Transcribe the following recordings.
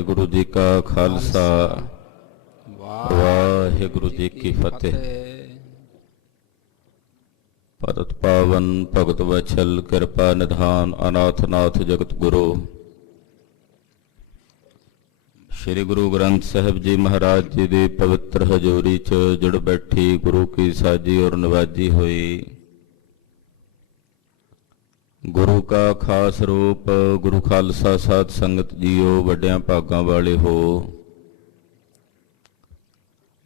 ਵਾਹਿਗੁਰੂ ਜੀ ਕਾ ਖਾਲਸਾ ਵਾਹਿਗੁਰੂ ਜੀ ਕੀ ਫਤਿਹ। ਪਤਿਤ ਪਾਵਨ ਭਗਤ ਵਛਲ ਕਿਰਪਾ ਨਿਧਾਨ ਅਨਾਥ ਨਾਥ ਜਗਤ ਗੁਰੂ ਸ਼੍ਰੀ ਗੁਰੂ ਗ੍ਰੰਥ ਸਾਹਿਬ ਜੀ ਮਹਾਰਾਜ ਜੀ ਦੀ ਪਵਿੱਤਰ ਹਜ਼ੂਰੀ 'ਚ ਜੁੜ ਬੈਠੀ ਗੁਰੂ ਕੀ ਸਾਜੀ ਔਰ ਨਵਾਜੀ ਹੋਈ ਗੁਰੂ ਕਾ ਖਾਸ ਰੂਪ ਗੁਰੂ ਖਾਲਸਾ ਸਾਧ ਸੰਗਤ ਜੀਓ, ਵੱਡਿਆਂ ਭਾਗਾਂ ਵਾਲੇ ਹੋ।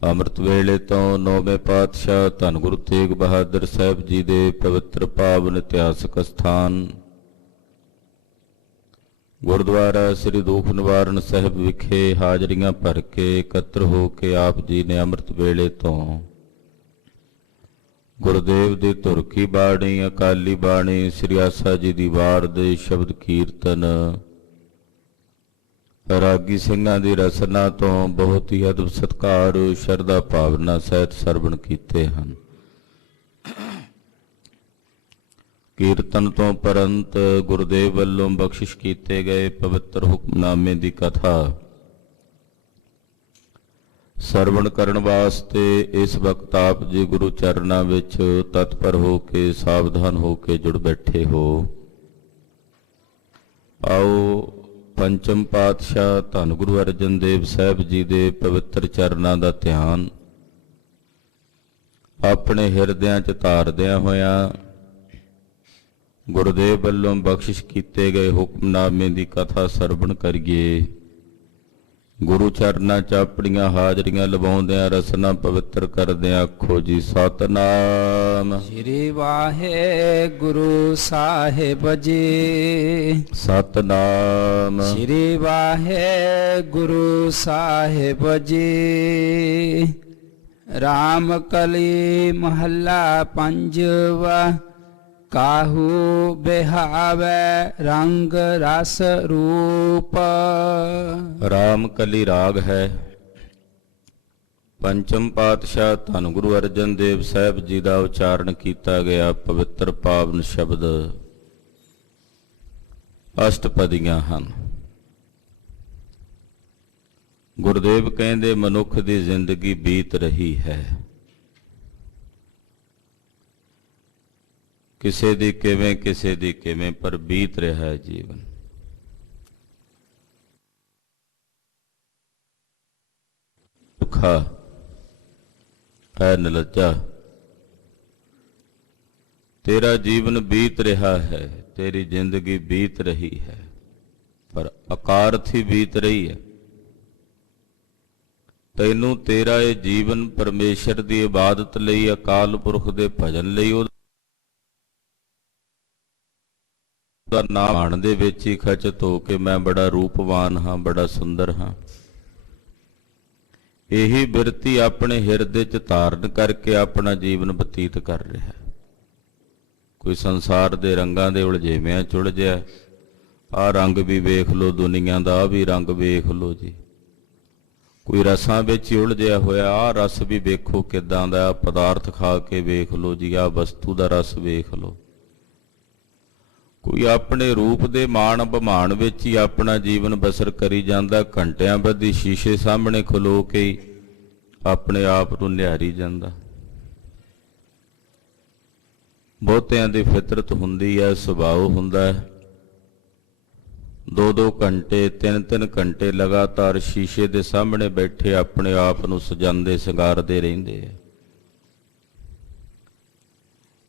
ਅੰਮ੍ਰਿਤ ਵੇਲੇ ਤੋਂ ਨੌਵੇਂ ਪਾਤਸ਼ਾਹ ਧੰਨ ਗੁਰੂ ਤੇਗ ਬਹਾਦਰ ਸਾਹਿਬ ਜੀ ਦੇ ਪਵਿੱਤਰ ਪਾਵਨ ਇਤਿਹਾਸਕ ਸਥਾਨ ਗੁਰਦੁਆਰਾ ਸ੍ਰੀ ਦੁਖ ਨਿਵਾਰਨ ਸਾਹਿਬ ਵਿਖੇ ਹਾਜ਼ਰੀਆਂ ਭਰ ਕੇ ਇਕੱਤਰ ਹੋ ਕੇ ਆਪ ਜੀ ਨੇ ਅੰਮ੍ਰਿਤ ਵੇਲੇ ਤੋਂ ਗੁਰਦੇਵ ਦੀ ਧੁਰ ਕੀ ਬਾਣੀ, ਅਕਾਲੀ ਬਾਣੀ, ਸ੍ਰੀ ਆਸਾ ਜੀ ਦੀ ਵਾਰ ਦੇ ਸ਼ਬਦ ਕੀਰਤਨ, ਰਾਗੀ ਸਿੰਘਾਂ ਦੀ ਰਸਨਾ ਤੋਂ ਬਹੁਤ ਹੀ ਅਦਬ ਸਤਿਕਾਰ ਸ਼ਰਧਾ ਭਾਵਨਾ ਸਹਿਤ ਸਰਵਣ ਕੀਤੇ ਹਨ। ਕੀਰਤਨ ਤੋਂ ਪਰੰਤ ਗੁਰਦੇਵ ਵੱਲੋਂ ਬਖਸ਼ਿਸ਼ ਕੀਤੇ ਗਏ ਪਵਿੱਤਰ ਹੁਕਮਨਾਮੇ ਦੀ ਕਥਾ ਸਰਵਣ ਕਰਨ ਵਾਸਤੇ ਇਸ ਵਕਤ ਆਪ ਜੀ ਗੁਰੂ ਚਰਨਾਂ ਵਿੱਚ ਤਤਪਰ ਹੋ ਕੇ ਸਾਵਧਾਨ ਹੋ ਕੇ ਜੁੜ ਬੈਠੇ ਹੋ। ਆਓ ਪੰਚਮ ਪਾਤਸ਼ਾਹ ਧੰਨ ਗੁਰੂ ਅਰਜਨ ਦੇਵ ਸਾਹਿਬ ਜੀ ਦੇ ਪਵਿੱਤਰ ਚਰਨਾਂ ਦਾ ਧਿਆਨ ਆਪਣੇ ਹਿਰਦਿਆਂ 'ਚ ਧਾਰਦਿਆਂ ਹੋਇਆਂ ਗੁਰਦੇਵ ਵੱਲੋਂ ਬਖਸ਼ਿਸ਼ ਕੀਤੇ ਗਏ ਹੁਕਮਨਾਮੇ ਦੀ ਕਥਾ ਸਰਵਣ ਕਰੀਏ। ਗੁਰੂ ਚਰਨਾਂ 'ਚ ਆਪਣੀਆਂ ਹਾਜ਼ਰੀਆਂ ਲਵਾਉਂਦਿਆਂ ਰਸਨਾ ਪਵਿੱਤਰ ਕਰਦਿਆਂ ਆਖੋ ਜੀ ਸਤਿਨਾਮ ਸ੍ਰੀ ਵਾਹਿਗੁਰੂ ਸਾਹਿਬ ਜੀ। ਸਤਿਨਾਮ ਸ੍ਰੀ ਵਾਹਿਗੁਰੂ ਸਾਹਿਬ ਜੀ। ਰਾਮ ਕਲੀ ਮਹੱਲਾ ਪੰਜਵਾ। ਕਾਹੂ ਬਿਹਾਵੈ ਰੰਗ ਰਸ ਰੂਪ। ਰਾਮ ਕਲੀ ਰਾਗ ਹੈ। ਪੰਚਮ ਪਾਤਸ਼ਾਹ ਧੰਨ ਗੁਰੂ ਅਰਜਨ ਦੇਵ ਸਾਹਿਬ ਜੀ ਦਾ ਉਚਾਰਨ ਕੀਤਾ ਗਿਆ ਪਵਿੱਤਰ ਪਾਵਨ ਸ਼ਬਦ ਅਸ਼ਟਪਦੀਆਂ ਹਨ। ਗੁਰਦੇਵ ਕਹਿੰਦੇ ਮਨੁੱਖ ਦੀ ਜ਼ਿੰਦਗੀ ਬੀਤ ਰਹੀ ਹੈ, ਕਿਸੇ ਦੀ ਕਿਵੇਂ ਕਿਸੇ ਦੀ ਕਿਵੇਂ, ਪਰ ਬੀਤ ਰਿਹਾ ਹੈ ਜੀਵਨ। ਦੁੱਖਾ ਹੈ ਨਿਲੱਜਾ, ਤੇਰਾ ਜੀਵਨ ਬੀਤ ਰਿਹਾ ਹੈ, ਤੇਰੀ ਜ਼ਿੰਦਗੀ ਬੀਤ ਰਹੀ ਹੈ, ਪਰ ਅਕਾਰਥ ਹੀ ਬੀਤ ਰਹੀ ਹੈ। ਤੈਨੂੰ ਤੇਰਾ ਇਹ ਜੀਵਨ ਪਰਮੇਸ਼ਰ ਦੀ ਇਬਾਦਤ ਲਈ, ਅਕਾਲ ਪੁਰਖ ਦੇ ਭਜਨ ਲਈ ਦਾ ਨਾਮ ਆਣ ਦੇ ਵਿੱਚ ਹੀ ਖਚਤ ਹੋ ਕੇ ਮੈਂ ਬੜਾ ਰੂਪਵਾਨ ਹਾਂ, ਬੜਾ ਸੁੰਦਰ ਹਾਂ, ਇਹੀ ਬਿਰਤੀ ਆਪਣੇ ਹਿਰਦੇ 'ਚ ਧਾਰਨ ਕਰਕੇ ਆਪਣਾ ਜੀਵਨ ਬਤੀਤ ਕਰ ਰਿਹਾ ਹੈ। ਕੋਈ ਸੰਸਾਰ ਦੇ ਰੰਗਾਂ ਦੇ ਉਲਝੇਵਿਆਂ 'ਚ ਉਲਝਿਆ, ਆਹ ਰੰਗ ਵੀ ਵੇਖ ਲਓ ਦੁਨੀਆ ਦਾ, ਆਹ ਵੀ ਰੰਗ ਵੇਖ ਲਓ ਜੀ। ਕੋਈ ਰਸਾਂ ਵਿੱਚ ਹੀ ਉਲਝਿਆ ਹੋਇਆ, ਆਹ ਰਸ ਵੀ ਵੇਖੋ ਕਿੱਦਾਂ ਦਾ, ਪਦਾਰਥ ਖਾ ਕੇ ਵੇਖ ਲਓ ਜੀ, ਆਹ ਵਸਤੂ ਦਾ ਰਸ ਵੇਖ ਲਓ। ਕੋਈ ਆਪਣੇ ਰੂਪ ਦੇ ਮਾਣ ਅਭਿਮਾਨ ਵਿੱਚ ਹੀ ਆਪਣਾ ਜੀਵਨ ਬਸਰ ਕਰੀ ਜਾਂਦਾ, ਘੰਟਿਆਂ ਬੱਧੀ ਸ਼ੀਸ਼ੇ ਸਾਹਮਣੇ ਖਲੋ ਕੇ ਆਪਣੇ ਆਪ ਨੂੰ ਨਿਹਾਰੀ ਜਾਂਦਾ। ਬਹੁਤਿਆਂ ਦੀ ਫਿਤਰਤ ਹੁੰਦੀ ਹੈ, ਸੁਭਾਅ ਹੁੰਦਾ ਹੈ, 2-2 ਘੰਟੇ 3-3 ਘੰਟੇ ਲਗਾਤਾਰ ਸ਼ੀਸ਼ੇ ਦੇ ਸਾਹਮਣੇ ਬੈਠੇ ਆਪਣੇ ਆਪ ਨੂੰ ਸਜਾਉਂਦੇ ਸ਼ਿੰਗਾਰਦੇ ਰਹਿੰਦੇ ਹੈ,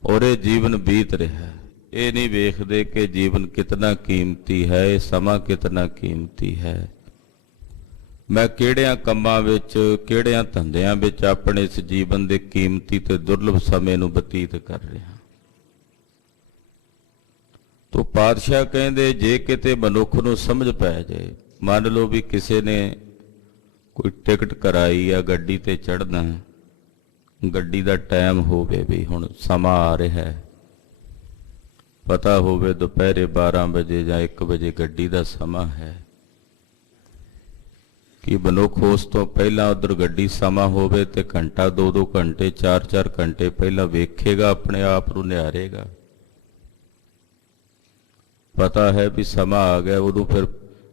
ਔਰ ਇਹ ਜੀਵਨ ਬੀਤ ਰਿਹਾ। ਇਹ ਨਹੀਂ ਵੇਖਦੇ ਕਿ ਜੀਵਨ ਕਿਤਨਾ ਕੀਮਤੀ ਹੈ, ਇਹ ਸਮਾਂ ਕਿਤਨਾ ਕੀਮਤੀ ਹੈ। ਮੈਂ ਕਿਹੜਿਆਂ ਕੰਮਾਂ ਵਿੱਚ, ਕਿਹੜਿਆਂ ਧੰਦਿਆਂ ਵਿੱਚ ਆਪਣੇ ਇਸ ਜੀਵਨ ਦੇ ਕੀਮਤੀ ਤੇ ਦੁਰਲਭ ਸਮੇਂ ਨੂੰ ਬਤੀਤ ਕਰ ਰਿਹਾ। ਤੋ ਪਾਤਸ਼ਾਹ ਕਹਿੰਦੇ ਜੇ ਕਿਤੇ ਮਨੁੱਖ ਨੂੰ ਸਮਝ ਪੈ ਜਾਏ, ਮੰਨ ਲਓ ਵੀ ਕਿਸੇ ਨੇ ਕੋਈ ਟਿਕਟ ਕਰਾਈ ਆ, ਗੱਡੀ ਤੇ ਚੜ੍ਹਨਾ, ਗੱਡੀ ਦਾ ਟਾਈਮ ਹੋਵੇ ਵੀ ਹੁਣ ਸਮਾਂ ਆ ਰਿਹਾ ਹੈ, ਪਤਾ ਹੋਵੇ ਦੁਪਹਿਰੇ 12 ਵਜੇ ਜਾਂ 1 ਵਜੇ ਗੱਡੀ ਦਾ ਸਮਾਂ ਹੈ, ਕਿ ਮਨੁੱਖ ਉਸ ਤੋਂ ਪਹਿਲਾਂ ਉੱਧਰ ਗੱਡੀ ਸਮਾਂ ਹੋਵੇ ਤੇ ਘੰਟਾ 2-2 ਘੰਟੇ 4-4 ਘੰਟੇ ਪਹਿਲਾਂ ਵੇਖੇਗਾ, ਆਪਣੇ ਆਪ ਨੂੰ ਨਿਹਾਰੇਗਾ। ਪਤਾ ਹੈ ਵੀ ਸਮਾਂ ਆ ਗਿਆ, ਉਦੋਂ ਫਿਰ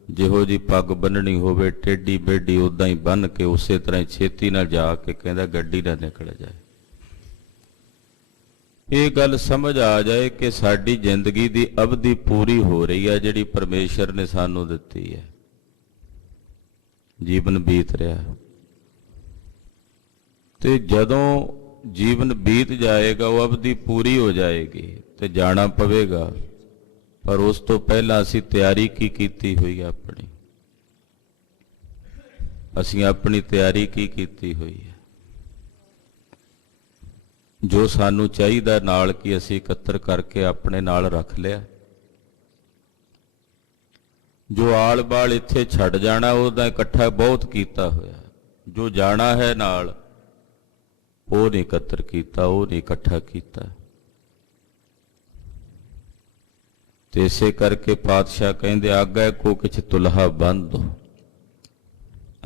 ਜਿਹੋ ਜੀ ਪੱਗ ਬੰਨਣੀ ਹੋਵੇ ਟੇਢੀ ਬੇਢੀ ਉਦਾਂ ਹੀ ਬੰਨ੍ਹ ਕੇ ਉਸੇ ਤਰ੍ਹਾਂ ਹੀ ਛੇਤੀ ਨਾਲ ਜਾ ਕੇ ਕਹਿੰਦਾ ਗੱਡੀ ਨਾ ਨਿਕਲ ਜਾਏ। ਇਹ ਗੱਲ ਸਮਝ ਆ ਜਾਏ ਕਿ ਸਾਡੀ ਜ਼ਿੰਦਗੀ ਦੀ ਅਵਧੀ ਪੂਰੀ ਹੋ ਰਹੀ ਹੈ ਜਿਹੜੀ ਪਰਮੇਸ਼ਰ ਨੇ ਸਾਨੂੰ ਦਿੱਤੀ ਹੈ। ਜੀਵਨ ਬੀਤ ਰਿਹਾ ਤੇ ਜਦੋਂ ਜੀਵਨ ਬੀਤ ਜਾਏਗਾ ਉਹ ਅਵਧੀ ਪੂਰੀ ਹੋ ਜਾਏਗੀ ਤੇ ਜਾਣਾ ਪਵੇਗਾ, ਪਰ ਉਸ ਤੋਂ ਪਹਿਲਾਂ ਅਸੀਂ ਤਿਆਰੀ ਕੀ ਕੀਤੀ ਹੋਈ ਹੈ ਆਪਣੀ? ਅਸੀਂ ਆਪਣੀ ਤਿਆਰੀ ਕੀ ਕੀਤੀ ਹੋਈ ਹੈ? ਜੋ ਸਾਨੂੰ ਚਾਹੀਦਾ ਨਾਲ ਕੀ ਅਸੀਂ ਇਕੱਤਰ ਕਰਕੇ ਆਪਣੇ ਨਾਲ ਰੱਖ ਲਿਆ? ਜੋ ਆਲ ਬਾਲ ਇੱਥੇ ਛੱਡ ਜਾਣਾ ਉਹਦਾ ਇਕੱਠਾ ਬਹੁਤ ਕੀਤਾ ਹੋਇਆ, ਜੋ ਜਾਣਾ ਹੈ ਨਾਲ ਉਹ ਨਹੀਂ ਇਕੱਤਰ ਕੀਤਾ, ਉਹ ਨਹੀਂ ਇਕੱਠਾ ਕੀਤਾ। ਤੇ ਇਸੇ ਕਰਕੇ ਪਾਤਸ਼ਾਹ ਕਹਿੰਦੇ ਆਗੇ ਕੋ ਕਿਛ ਤੁਲਹਾ ਬੰਨ ਦੋ,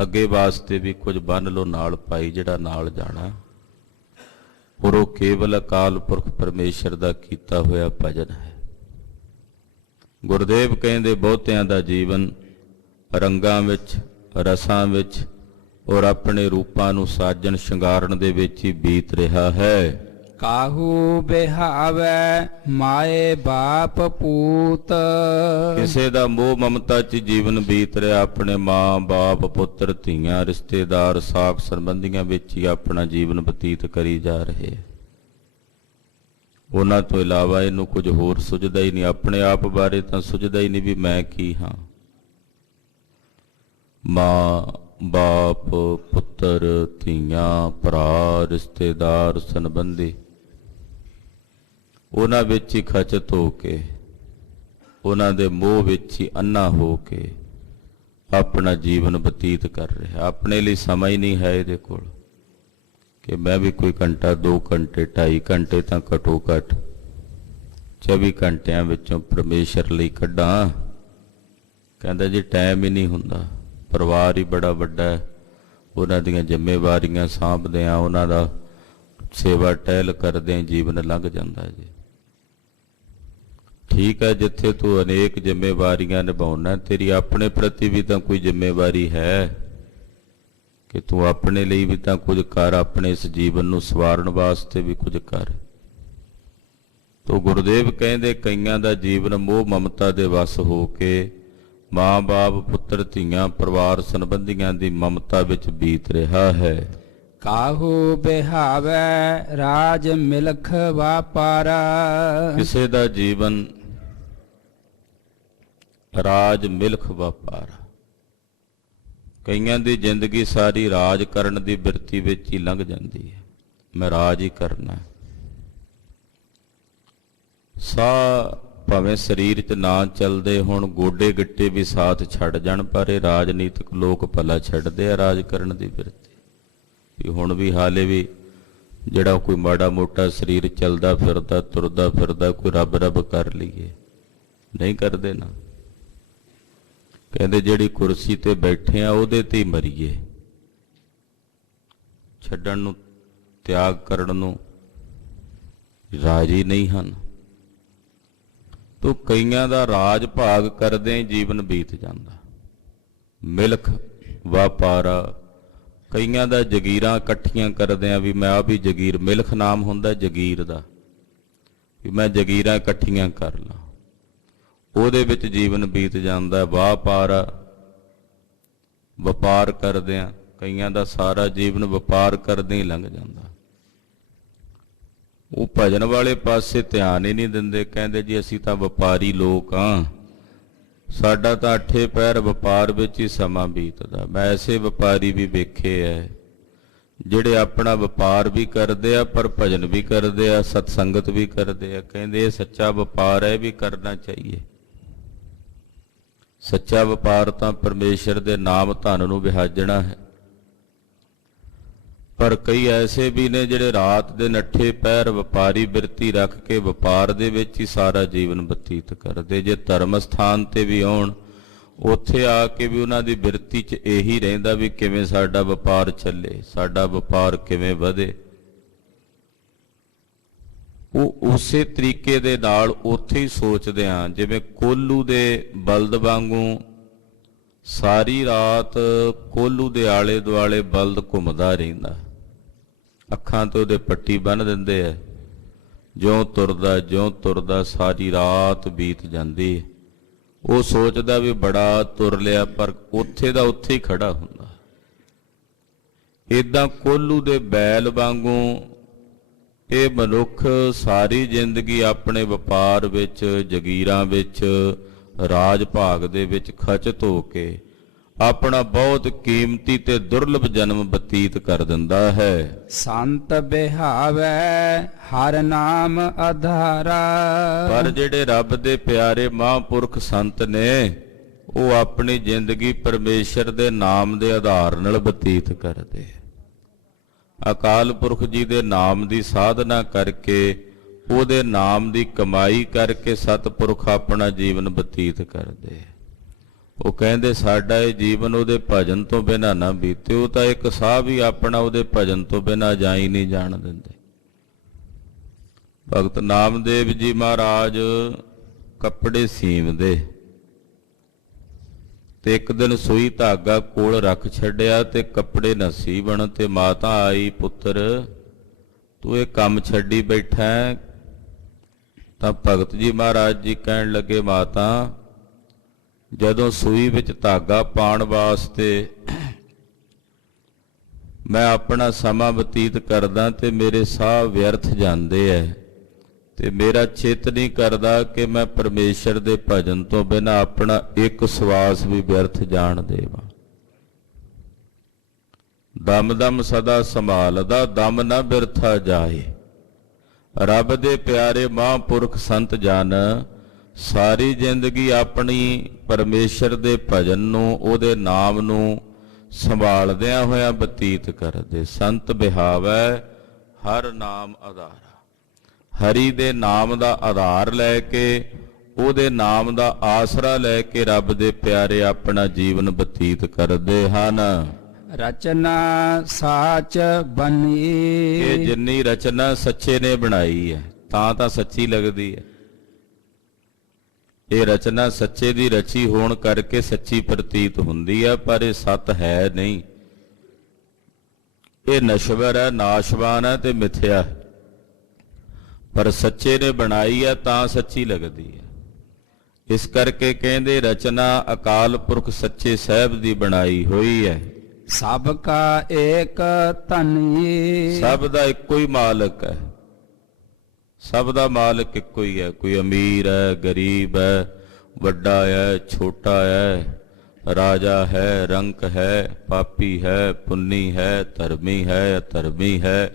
ਅੱਗੇ ਵਾਸਤੇ ਵੀ ਕੁਝ ਬੰਨ ਲਓ ਨਾਲ ਭਾਈ ਜਿਹੜਾ ਨਾਲ ਜਾਣਾ। ਔਰ ਉਹ ਕੇਵਲ ਅਕਾਲ ਪੁਰਖ ਪਰਮੇਸ਼ਰ ਦਾ ਕੀਤਾ ਹੋਇਆ ਭਜਨ ਹੈ। ਗੁਰਦੇਵ ਕਹਿੰਦੇ ਬਹੁਤਿਆਂ ਦਾ ਜੀਵਨ ਰੰਗਾਂ ਵਿੱਚ ਰਸਾਂ ਵਿੱਚ ਔਰ ਆਪਣੇ ਰੂਪਾਂ ਨੂੰ ਸਾਜਣ ਸ਼ਿੰਗਾਰਨ ਦੇ ਵਿੱਚ ਹੀ ਬੀਤ ਰਿਹਾ ਹੈ। ਕਾਹੂ ਬਿਹਾਵੈ ਮਾਏ ਬਾਪ ਪੂਤ, ਕਿਸੇ ਦਾ ਮੋਹ ਮਮਤਾ 'ਚ ਜੀਵਨ ਬੀਤ ਰਿਹਾ, ਆਪਣੇ ਮਾਂ ਬਾਪ ਪੁੱਤਰ ਧੀਆਂ ਰਿਸ਼ਤੇਦਾਰ ਸਾਕ ਸੰਬੰਧੀਆਂ ਵਿੱਚ ਹੀ ਆਪਣਾ ਜੀਵਨ ਬਤੀਤ ਕਰੀ ਜਾ ਰਹੇ। ਉਹਨਾਂ ਤੋਂ ਇਲਾਵਾ ਇਹਨੂੰ ਕੁਝ ਹੋਰ ਸੁਝਦਾ ਹੀ ਨਹੀਂ, ਆਪਣੇ ਆਪ ਬਾਰੇ ਤਾਂ ਸੁਝਦਾ ਹੀ ਨਹੀਂ ਵੀ ਮੈਂ ਕੀ ਹਾਂ। ਮਾਂ ਬਾਪ ਪੁੱਤਰ ਧੀਆਂ ਭਰਾ ਰਿਸ਼ਤੇਦਾਰ ਸੰਬੰਧੀ ਉਹਨਾਂ ਵਿੱਚ ਹੀ ਖਚਤ ਹੋ ਕੇ, ਉਹਨਾਂ ਦੇ ਮੋਹ ਵਿੱਚ ਹੀ ਅੰਨਾ ਹੋ ਕੇ ਆਪਣਾ ਜੀਵਨ ਬਤੀਤ ਕਰ ਰਿਹਾ। ਆਪਣੇ ਲਈ ਸਮਾਂ ਹੀ ਨਹੀਂ ਹੈ ਇਹਦੇ ਕੋਲ ਕਿ ਮੈਂ ਵੀ ਕੋਈ ਘੰਟਾ 2 ਘੰਟੇ 2.5 ਘੰਟੇ ਤਾਂ ਘੱਟੋ ਘੱਟ 24 ਘੰਟਿਆਂ ਵਿੱਚੋਂ ਪਰਮੇਸ਼ਰ ਲਈ ਕੱਢਾਂ। ਕਹਿੰਦਾ ਜੀ ਟਾਈਮ ਹੀ ਨਹੀਂ ਹੁੰਦਾ, ਪਰਿਵਾਰ ਹੀ ਬੜਾ ਵੱਡਾ ਹੈ, ਉਹਨਾਂ ਦੀਆਂ ਜ਼ਿੰਮੇਵਾਰੀਆਂ ਸਾਂਭਦਿਆਂ ਉਹਨਾਂ ਦਾ ਸੇਵਾ ਟਹਿਲ ਕਰਦਿਆਂ ਜੀਵਨ ਲੰਘ ਜਾਂਦਾ ਜੀ। ਠੀਕ ਹੈ, ਜਿੱਥੇ ਤੂੰ ਅਨੇਕ ਜ਼ਿੰਮੇਵਾਰੀਆਂ ਨਿਭਾਉਣਾ, ਤੇਰੀ ਆਪਣੇ ਪ੍ਰਤੀ ਵੀ ਤਾਂ ਕੋਈ ਜ਼ਿੰਮੇਵਾਰੀ ਹੈ ਕਿ ਤੂੰ ਆਪਣੇ ਲਈ ਵੀ ਤਾਂ ਕੁਝ ਕਰ, ਆਪਣੇ ਇਸ ਜੀਵਨ ਨੂੰ ਸਵਾਰਨ ਵਾਸਤੇ ਵੀ ਕੁਝ ਕਰ। ਤੋ ਗੁਰਦੇਵ ਕਹਿੰਦੇ ਕਈਆਂ ਦਾ ਜੀਵਨ ਮੋਹ ਮਮਤਾ ਦੇ ਵਸ ਹੋ ਕੇ ਮਾਂ ਬਾਪ ਪੁੱਤਰ ਧੀਆਂ ਪਰਿਵਾਰ ਸੰਬੰਧੀਆਂ ਦੀ ਮਮਤਾ ਵਿੱਚ ਬੀਤ ਰਿਹਾ ਹੈ। ਕਾਹੂ ਬਿਹਾਵੈ ਰਾਜ ਮਿਲਖ ਵਾਪਾਰਾ, ਕਿਸੇ ਦਾ ਜੀਵਨ ਰਾਜ ਮਿਲਖ ਵਪਾਰਾ, ਕਈਆਂ ਦੀ ਜ਼ਿੰਦਗੀ ਸਾਰੀ ਰਾਜ ਕਰਨ ਦੀ ਬਿਰਤੀ ਵਿੱਚ ਹੀ ਲੰਘ ਜਾਂਦੀ ਹੈ। ਮੈਂ ਰਾਜ ਹੀ ਕਰਨਾ। ਸਾਹ ਭਾਵੇਂ ਸਰੀਰ 'ਚ ਨਾ ਚੱਲਦੇ ਹੁਣ, ਗੋਡੇ ਗਿੱਟੇ ਵੀ ਸਾਥ ਛੱਡ ਜਾਣ, ਪਰ ਇਹ ਰਾਜਨੀਤਿਕ ਲੋਕ ਭਲਾ ਛੱਡਦੇ ਆ ਰਾਜ ਕਰਨ ਦੀ ਬਿਰਤੀ ਵੀ ਹੁਣ ਵੀ ਹਾਲੇ ਵੀ ਜਿਹੜਾ ਕੋਈ ਮਾੜਾ ਮੋਟਾ ਸਰੀਰ ਚੱਲਦਾ ਫਿਰਦਾ ਤੁਰਦਾ ਫਿਰਦਾ ਕੋਈ ਰੱਬ ਰੱਬ ਕਰ ਲਈਏ, ਨਹੀਂ ਕਰਦੇ ਨਾ। ਕਹਿੰਦੇ ਜਿਹੜੀ ਕੁਰਸੀ ਤੇ ਬੈਠੇ ਆ ਉਹਦੇ ਤੇ ਹੀ ਮਰੀਏ, ਛੱਡਣ ਨੂੰ ਤਿਆਗ ਕਰਨ ਨੂੰ ਰਾਜੀ ਨਹੀਂ ਹਨ। ਤੋ ਕਈਆਂ ਦਾ ਰਾਜ ਭਾਗ ਕਰਦੇ ਜੀਵਨ ਬੀਤ ਜਾਂਦਾ। ਮਿਲਖ ਵਪਾਰਾ, ਕਈਆਂ ਦਾ ਜਗੀਰਾਂ ਇਕੱਠੀਆਂ ਕਰਦੇ ਆ ਵੀ ਮੈਂ ਆ ਵੀ ਜਗੀਰ, ਮਿਲਖ ਨਾਮ ਹੁੰਦਾ ਜਗੀਰ ਦਾ, ਵੀ ਮੈਂ ਜਗੀਰਾਂ ਇਕੱਠੀਆਂ ਕਰ ਲਾਂ, ਉਹਦੇ ਵਿੱਚ ਜੀਵਨ ਬੀਤ ਜਾਂਦਾ। ਵਪਾਰਾ, ਵਪਾਰ ਕਰਦੇ ਆ, ਕਈਆਂ ਦਾ ਸਾਰਾ ਜੀਵਨ ਵਪਾਰ ਕਰਦੇ ਹੀ ਲੰਘ ਜਾਂਦਾ। ਉਹ ਭਜਨ ਵਾਲੇ ਪਾਸੇ ਧਿਆਨ ਹੀ ਨਹੀਂ ਦਿੰਦੇ, ਕਹਿੰਦੇ ਜੀ ਅਸੀਂ ਤਾਂ ਵਪਾਰੀ ਲੋਕ ਹਾਂ, ਸਾਡਾ ਤਾਂ 8 ਪਹਿਰ ਵਪਾਰ ਵਿੱਚ ਹੀ ਸਮਾਂ ਬੀਤਦਾ। ਮੈਂ ਐਸੇ ਵਪਾਰੀ ਵੀ ਵੇਖੇ ਐ ਜਿਹੜੇ ਆਪਣਾ ਵਪਾਰ ਵੀ ਕਰਦੇ ਆ ਪਰ ਭਜਨ ਵੀ ਕਰਦੇ ਆ, ਸਤਸੰਗਤ ਵੀ ਕਰਦੇ ਆ। ਕਹਿੰਦੇ ਇਹ ਸੱਚਾ ਵਪਾਰ ਹੈ, ਵੀ ਕਰਨਾ ਚਾਹੀਏ। ਸੱਚਾ ਵਪਾਰ ਤਾਂ ਪਰਮੇਸ਼ਰ ਦੇ ਨਾਮ ਧਨ ਨੂੰ ਵਿਹਾਜਣਾ ਹੈ। ਪਰ ਕਈ ਐਸੇ ਵੀ ਨੇ ਜਿਹੜੇ ਰਾਤ ਦੇ 8 ਪਹਿਰ ਵਪਾਰੀ ਬਿਰਤੀ ਰੱਖ ਕੇ ਵਪਾਰ ਦੇ ਵਿੱਚ ਹੀ ਸਾਰਾ ਜੀਵਨ ਬਤੀਤ ਕਰਦੇ। ਜੇ ਧਰਮ ਸਥਾਨ ਤੇ ਵੀ ਆਉਣ, ਉੱਥੇ ਆ ਕੇ ਵੀ ਉਹਨਾਂ ਦੀ ਬਿਰਤੀ 'ਚ ਇਹੀ ਰਹਿੰਦਾ ਵੀ ਕਿਵੇਂ ਸਾਡਾ ਵਪਾਰ ਚੱਲੇ, ਸਾਡਾ ਵਪਾਰ ਕਿਵੇਂ ਵਧੇ। ਉਹ ਉਸੇ ਤਰੀਕੇ ਦੇ ਨਾਲ ਉੱਥੇ ਹੀ ਸੋਚਦੇ ਆ ਜਿਵੇਂ ਕੋਲੂ ਦੇ ਬਲਦ ਵਾਂਗੂ ਸਾਰੀ ਰਾਤ ਕੋਹਲੂ ਦੇ ਆਲੇ ਦੁਆਲੇ ਬਲਦ ਘੁੰਮਦਾ ਰਹਿੰਦਾ, ਅੱਖਾਂ ਤੇ ਉਹਦੇ ਪੱਟੀ ਬੰਨ੍ਹ ਦਿੰਦੇ ਐ। ਜਿਉਂ ਤੁਰਦਾ ਸਾਰੀ ਰਾਤ ਬੀਤ ਜਾਂਦੀ। ਉਹ ਸੋਚਦਾ ਵੀ ਬੜਾ ਤੁਰ ਲਿਆ, ਪਰ ਉੱਥੇ ਦਾ ਉੱਥੇ ਹੀ ਖੜਾ ਹੁੰਦਾ। ਏਦਾਂ ਕੋਹਲੂ ਦੇ ਬੈਲ ਵਾਂਗੂ ਇਹ ਮਨੁੱਖ ਸਾਰੀ ਜ਼ਿੰਦਗੀ ਆਪਣੇ ਵਪਾਰ ਵਿੱਚ, ਜਗੀਰਾਂ ਵਿੱਚ, ਰਾਜ ਭਾਗ ਦੇ ਵਿੱਚ ਖਚਤ ਹੋ ਕੇ ਆਪਣਾ ਬਹੁਤ ਕੀਮਤੀ ਤੇ ਦੁਰਲਭ ਜਨਮ ਬਤੀਤ ਕਰ ਦਿੰਦਾ ਹੈ। ਸੰਤ ਬਿਹਾਵੈ ਹਰ ਨਾਮ ਆਧਾਰਾ। ਪਰ ਜਿਹੜੇ ਰੱਬ ਦੇ ਪਿਆਰੇ ਮਹਾਂਪੁਰਖ ਸੰਤ ਨੇ, ਉਹ ਆਪਣੀ ਜ਼ਿੰਦਗੀ ਪਰਮੇਸ਼ਰ ਦੇ ਨਾਮ ਦੇ ਆਧਾਰ ਨਾਲ ਬਤੀਤ ਕਰਦੇ। ਅਕਾਲ ਪੁਰਖ ਜੀ ਦੇ ਨਾਮ ਦੀ ਸਾਧਨਾ ਕਰਕੇ, ਉਹਦੇ ਨਾਮ ਦੀ ਕਮਾਈ ਕਰਕੇ ਸਤਿਪੁਰਖ ਆਪਣਾ ਜੀਵਨ ਬਤੀਤ ਕਰਦੇ। ਉਹ ਕਹਿੰਦੇ ਸਾਡਾ ਇਹ ਜੀਵਨ ਉਹਦੇ ਭਜਨ ਤੋਂ ਬਿਨਾਂ ਨਾ ਬੀਤੇ। ਉਹ ਤਾਂ ਇੱਕ ਸਾਹ ਵੀ ਆਪਣਾ ਉਹਦੇ ਭਜਨ ਤੋਂ ਬਿਨਾਂ ਜਾ ਹੀ ਨਹੀਂ ਜਾਣ ਦਿੰਦੇ। ਭਗਤ ਨਾਮਦੇਵ ਜੀ ਮਹਾਰਾਜ ਕੱਪੜੇ ਸੀਵਦੇ ਤੇ ਇੱਕ ਦਿਨ ਸੂਈ ਧਾਗਾ ਕੋਲ ਰੱਖ ਛੱਡਿਆ ਤੇ ਕੱਪੜੇ ਨਾ ਸੀਵਣ, ਤੇ ਮਾਤਾ ਆਈ, ਪੁੱਤਰ ਤੂੰ ਇਹ ਕੰਮ ਛੱਡੀ ਬੈਠਾ। ਤਾਂ ਭਗਤ ਜੀ ਮਹਾਰਾਜ ਜੀ ਕਹਿਣ ਲੱਗੇ, ਮਾਤਾ ਜਦੋਂ ਸੂਈ ਵਿੱਚ ਧਾਗਾ ਪਾਉਣ ਵਾਸਤੇ ਮੈਂ ਆਪਣਾ ਸਮਾਂ ਬਤੀਤ ਕਰਦਾ ਤੇ ਮੇਰੇ ਸਾਹ ਵਿਅਰਥ ਜਾਂਦੇ ਐ, ਤੇ ਮੇਰਾ ਚਿੱਤ ਨਹੀਂ ਕਰਦਾ ਕਿ ਮੈਂ ਪਰਮੇਸ਼ਰ ਦੇ ਭਜਨ ਤੋਂ ਬਿਨਾਂ ਆਪਣਾ ਇੱਕ ਸਵਾਸ ਵੀ ਵਿਅਰਥ ਜਾਣ ਦੇਵਾਂ। ਦਮ ਦਮ ਸਦਾ ਸੰਭਾਲਦਾ, ਦਮ ਨਾ ਬਿਰਥਾ ਜਾਏ। ਰੱਬ ਦੇ ਪਿਆਰੇ ਮਹਾਂਪੁਰਖ ਸੰਤ ਜਨ ਸਾਰੀ ਜ਼ਿੰਦਗੀ ਆਪਣੀ ਪਰਮੇਸ਼ਰ ਦੇ ਭਜਨ ਨੂੰ, ਉਹਦੇ ਨਾਮ ਨੂੰ ਸੰਭਾਲਦਿਆਂ ਹੋਇਆਂ ਬਤੀਤ ਕਰਦੇ। ਸੰਤ ਬਿਹਾਵੈ ਹਰ ਨਾਮ ਆਧਾਰਾ। ਹਰੀ ਦੇ ਨਾਮ ਦਾ ਆਧਾਰ ਲੈ ਕੇ, ਉਹਦੇ ਨਾਮ ਦਾ ਆਸਰਾ ਲੈ ਕੇ ਰੱਬ ਦੇ ਪਿਆਰੇ ਆਪਣਾ ਜੀਵਨ ਬਤੀਤ ਕਰਦੇ ਹਨ। ਰਚਨਾ ਸਾਚ ਬਣੀ। ਇਹ ਜਿੰਨੀ ਰਚਨਾ ਸੱਚੇ ਨੇ ਬਣਾਈ ਹੈ ਤਾਂ ਸੱਚੀ ਲੱਗਦੀ ਹੈ। ਇਹ ਰਚਨਾ ਸੱਚੇ ਦੀ ਰਚੀ ਹੋਣ ਕਰਕੇ ਸੱਚੀ ਪ੍ਰਤੀਤ ਹੁੰਦੀ ਹੈ, ਪਰ ਇਹ ਸੱਤ ਹੈ ਨਹੀਂ। ਇਹ ਨਸ਼ਵਰ ਹੈ, ਨਾਸ਼ਵਾਨ ਹੈ ਤੇ ਮਿਥਿਆ ਹੈ। ਪਰ ਸੱਚੇ ਨੇ ਬਣਾਈ ਹੈ ਤਾਂ ਸੱਚੀ ਲੱਗਦੀ ਹੈ। ਇਸ ਕਰਕੇ ਕਹਿੰਦੇ ਰਚਨਾ ਅਕਾਲ ਪੁਰਖ ਸੱਚੇ ਸਾਹਿਬ ਦੀ ਬਣਾਈ ਹੋਈ ਹੈ। ਸਭ ਕਾ ਏਕ ਧਨੀ। ਸਭ ਦਾ ਇੱਕੋ ਹੀ ਮਾਲਕ ਹੈ। ਸਭ ਦਾ ਮਾਲਕ ਇੱਕੋ ਹੀ ਹੈ। ਕੋਈ ਅਮੀਰ ਹੈ, ਗਰੀਬ ਹੈ, ਵੱਡਾ ਹੈ, ਛੋਟਾ ਹੈ, ਰਾਜਾ ਹੈ, ਰੰਕ ਹੈ, ਪਾਪੀ ਹੈ, ਪੁੰਨੀ ਹੈ, ਧਰਮੀ ਹੈ, ਅਧਰਮੀ ਹੈ।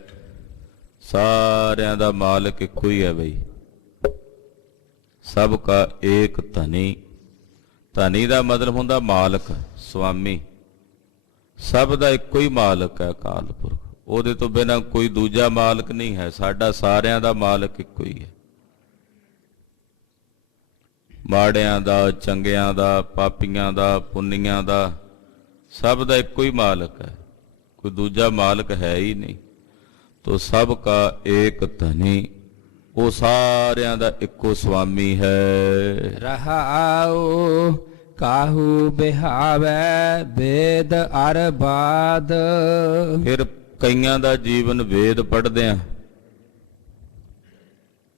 ਸਾਰਿਆਂ ਦਾ ਮਾਲਕ ਇੱਕੋ ਹੀ ਹੈ ਬਈ। ਸਭ ਕਾ ਏਕ ਧਨੀ। ਧਨੀ ਦਾ ਮਤਲਬ ਹੁੰਦਾ ਮਾਲਕ, ਸੁਆਮੀ। ਸਭ ਦਾ ਇੱਕੋ ਹੀ ਮਾਲਕ ਹੈ ਅਕਾਲ ਪੁਰਖ। ਉਹਦੇ ਤੋਂ ਬਿਨਾਂ ਕੋਈ ਦੂਜਾ ਮਾਲਕ ਨਹੀਂ ਹੈ। ਸਾਡਾ ਸਾਰਿਆਂ ਦਾ ਮਾਲਕ ਇੱਕੋ ਹੀ ਹੈ। ਮਾੜਿਆਂ ਦਾ, ਚੰਗਿਆਂ ਦਾ, ਪਾਪੀਆਂ ਦਾ, ਪੁੰਨੀਆਂ ਦਾ, ਸਭ ਦਾ ਇੱਕੋ ਹੀ ਮਾਲਕ ਹੈ। ਕੋਈ ਦੂਜਾ ਮਾਲਕ ਹੈ ਹੀ ਨਹੀਂ। ਤੋ ਸਭ ਕਾ ਏਕ ਧਨੀ। ਉਹ ਸਾਰਿਆਂ ਦਾ ਇੱਕੋ ਸੁਆਮੀ ਹੈ। ਰਹਾਉ ਕਾਹੂ ਬਿਹਾਵੈ ਵੇਦ ਅਰ ਬਾਦ। ਫਿਰ ਕਈਆਂ ਦਾ ਜੀਵਨ ਵੇਦ ਪੜ੍ਹਦਿਆਂ,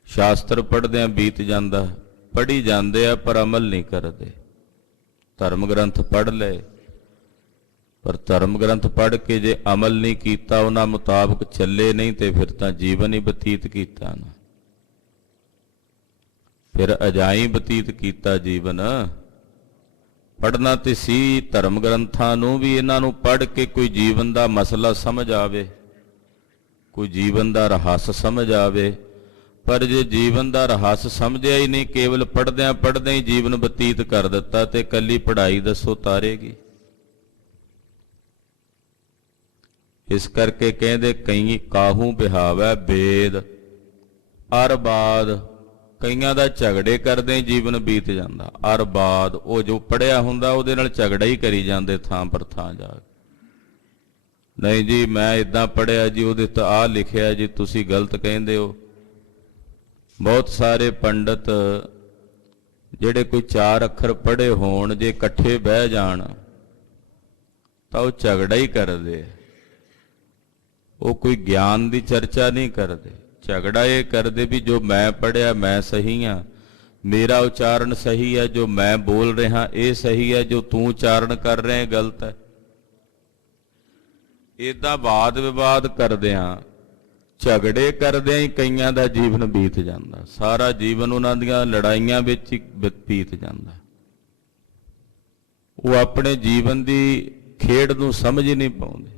ਸ਼ਾਸਤਰ ਪੜ੍ਹਦਿਆਂ ਬੀਤ ਜਾਂਦਾ। ਪੜ੍ਹੀ ਜਾਂਦੇ ਆ ਪਰ ਅਮਲ ਨਹੀਂ ਕਰਦੇ। ਧਰਮ ਗ੍ਰੰਥ ਪੜ੍ਹ ਲਏ, ਪਰ ਧਰਮ ਗ੍ਰੰਥ ਪੜ੍ਹ ਕੇ ਜੇ ਅਮਲ ਨਹੀਂ ਕੀਤਾ, ਉਹਨਾਂ ਮੁਤਾਬਕ ਚੱਲੇ ਨਹੀਂ, ਤੇ ਫਿਰ ਤਾਂ ਜੀਵਨ ਹੀ ਬਤੀਤ ਕੀਤਾ ਨਾ। ਫਿਰ ਅਜਾਈ ਬਤੀਤ ਕੀਤਾ ਜੀਵਨ। ਪੜ੍ਹਨਾ ਤੇ ਸੀ ਧਰਮ ਗ੍ਰੰਥਾਂ ਨੂੰ ਵੀ, ਇਹਨਾਂ ਨੂੰ ਪੜ੍ਹ ਕੇ ਕੋਈ ਜੀਵਨ ਦਾ ਮਸਲਾ ਸਮਝ ਆਵੇ, ਕੋਈ ਜੀਵਨ ਦਾ ਰਹੱਸ ਸਮਝ ਆਵੇ। ਪਰ ਜੇ ਜੀਵਨ ਦਾ ਰਹੱਸ ਸਮਝਿਆ ਹੀ ਨਹੀਂ, ਕੇਵਲ ਪੜ੍ਹਦਿਆਂ ਪੜ੍ਹਦਿਆਂ ਹੀ ਜੀਵਨ ਬਤੀਤ ਕਰ ਦਿੱਤਾ, ਤੇ ਇਕੱਲੀ ਪੜ੍ਹਾਈ ਦੱਸੋ ਤਾਰੇਗੀ। ਇਸ ਕਰਕੇ ਕਹਿੰਦੇ ਕਈ ਕਾਹੂ ਬਿਹਾਵੈ ਵੇਦ ਅਰ ਬਾਦ। ਕਈਆਂ ਦਾ ਝਗੜੇ ਕਰਦੇ ਜੀਵਨ ਬੀਤ ਜਾਂਦਾ। ਅਰ ਬਾਦ, ਉਹ ਜੋ ਪੜ੍ਹਿਆ ਹੁੰਦਾ ਉਹਦੇ ਨਾਲ ਝਗੜਾ ਹੀ ਕਰੀ ਜਾਂਦੇ ਥਾਂ ਪਰ ਥਾਂ ਜਾ ਕੇ। ਨਹੀਂ ਜੀ ਮੈਂ ਇਦਾਂ ਪੜ੍ਹਿਆ ਜੀ, ਉਹਦੇ ਤਾਂ ਆਹ ਲਿਖਿਆ ਜੀ, ਤੁਸੀਂ ਗਲਤ ਕਹਿੰਦੇ ਹੋ। ਬਹੁਤ ਸਾਰੇ ਪੰਡਤ ਜਿਹੜੇ ਕੋਈ 4 ਅੱਖਰ ਪੜ੍ਹੇ ਹੋਣ, ਜੇ ਇਕੱਠੇ ਬਹਿ ਜਾਣ ਤਾਂ ਉਹ ਝਗੜਾ ਹੀ ਕਰਦੇ ਆ। ਉਹ ਕੋਈ ਗਿਆਨ ਦੀ ਚਰਚਾ ਨਹੀਂ ਕਰਦੇ, ਝਗੜਾ ਇਹ ਕਰਦੇ ਵੀ ਜੋ ਮੈਂ ਪੜ੍ਹਿਆ ਮੈਂ ਸਹੀ ਹਾਂ, ਮੇਰਾ ਉਚਾਰਨ ਸਹੀ ਹੈ, ਜੋ ਮੈਂ ਬੋਲ ਰਿਹਾ ਇਹ ਸਹੀ ਹੈ, ਜੋ ਤੂੰ ਉਚਾਰਨ ਕਰ ਰਿਹਾ ਇਹ ਗਲਤ ਹੈ। ਏਦਾਂ ਵਾਦ ਵਿਵਾਦ ਕਰਦਿਆਂ, ਝਗੜੇ ਕਰਦਿਆਂ ਹੀ ਕਈਆਂ ਦਾ ਜੀਵਨ ਬੀਤ ਜਾਂਦਾ। ਸਾਰਾ ਜੀਵਨ ਉਹਨਾਂ ਦੀਆਂ ਲੜਾਈਆਂ ਵਿੱਚ ਹੀ ਬੀਤ ਜਾਂਦਾ। ਉਹ ਆਪਣੇ ਜੀਵਨ ਦੀ ਖੇਡ ਨੂੰ ਸਮਝ ਹੀ ਨਹੀਂ ਪਾਉਂਦੇ,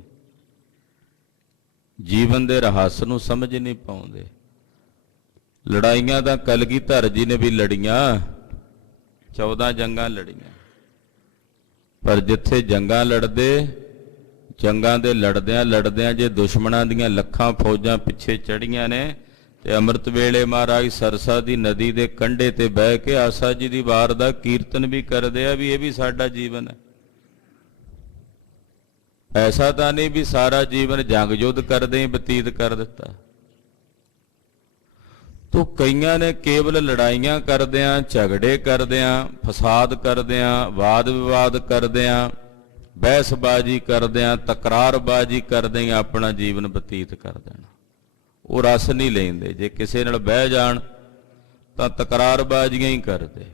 ਜੀਵਨ ਦੇ ਰਹੱਸ ਨੂੰ ਸਮਝ ਨਹੀਂ ਪਾਉਂਦੇ। ਲੜਾਈਆਂ ਤਾਂ ਕਲਗੀਧਰ ਜੀ ਨੇ ਵੀ ਲੜੀਆਂ, 14 ਜੰਗਾਂ ਲੜੀਆਂ, ਪਰ ਜਿੱਥੇ ਜੰਗਾਂ ਲੜਦੇ, ਜੰਗਾਂ ਦੇ ਲੜਦਿਆਂ ਜੇ ਦੁਸ਼ਮਣਾਂ ਦੀਆਂ ਲੱਖਾਂ ਫੌਜਾਂ ਪਿੱਛੇ ਚੜੀਆਂ ਨੇ, ਤੇ ਅੰਮ੍ਰਿਤ ਵੇਲੇ ਮਹਾਰਾਜ ਸਰਸਾ ਦੀ ਨਦੀ ਦੇ ਕੰਢੇ ਤੇ ਬਹਿ ਕੇ ਆਸਾ ਜੀ ਦੀ ਵਾਰ ਦਾ ਕੀਰਤਨ ਵੀ ਕਰਦੇ ਆ ਵੀ ਇਹ ਵੀ ਸਾਡਾ ਜੀਵਨ ਹੈ। ਐਸਾ ਤਾਂ ਨਹੀਂ ਵੀ ਸਾਰਾ ਜੀਵਨ ਜੰਗ ਯੁੱਧ ਕਰਦੇ ਹੀ ਬਤੀਤ ਕਰ ਦਿੱਤਾ। ਤੋ ਕਈਆਂ ਨੇ ਕੇਵਲ ਲੜਾਈਆਂ ਕਰਦਿਆਂ, ਝਗੜੇ ਕਰਦਿਆਂ, ਫਸਾਦ ਕਰਦਿਆਂ, ਵਾਦ ਵਿਵਾਦ ਕਰਦਿਆਂ, ਬਹਿਸਬਾਜ਼ੀ ਕਰਦਿਆਂ, ਤਕਰਾਰਬਾਜ਼ੀ ਕਰਦਿਆਂ ਆਪਣਾ ਜੀਵਨ ਬਤੀਤ ਕਰ ਦੇਣਾ। ਉਹ ਰਸ ਨਹੀਂ ਲੈਂਦੇ। ਜੇ ਕਿਸੇ ਨਾਲ ਬਹਿ ਜਾਣ ਤਾਂ ਤਕਰਾਰਬਾਜ਼ੀਆਂ ਹੀ ਕਰਦੇ,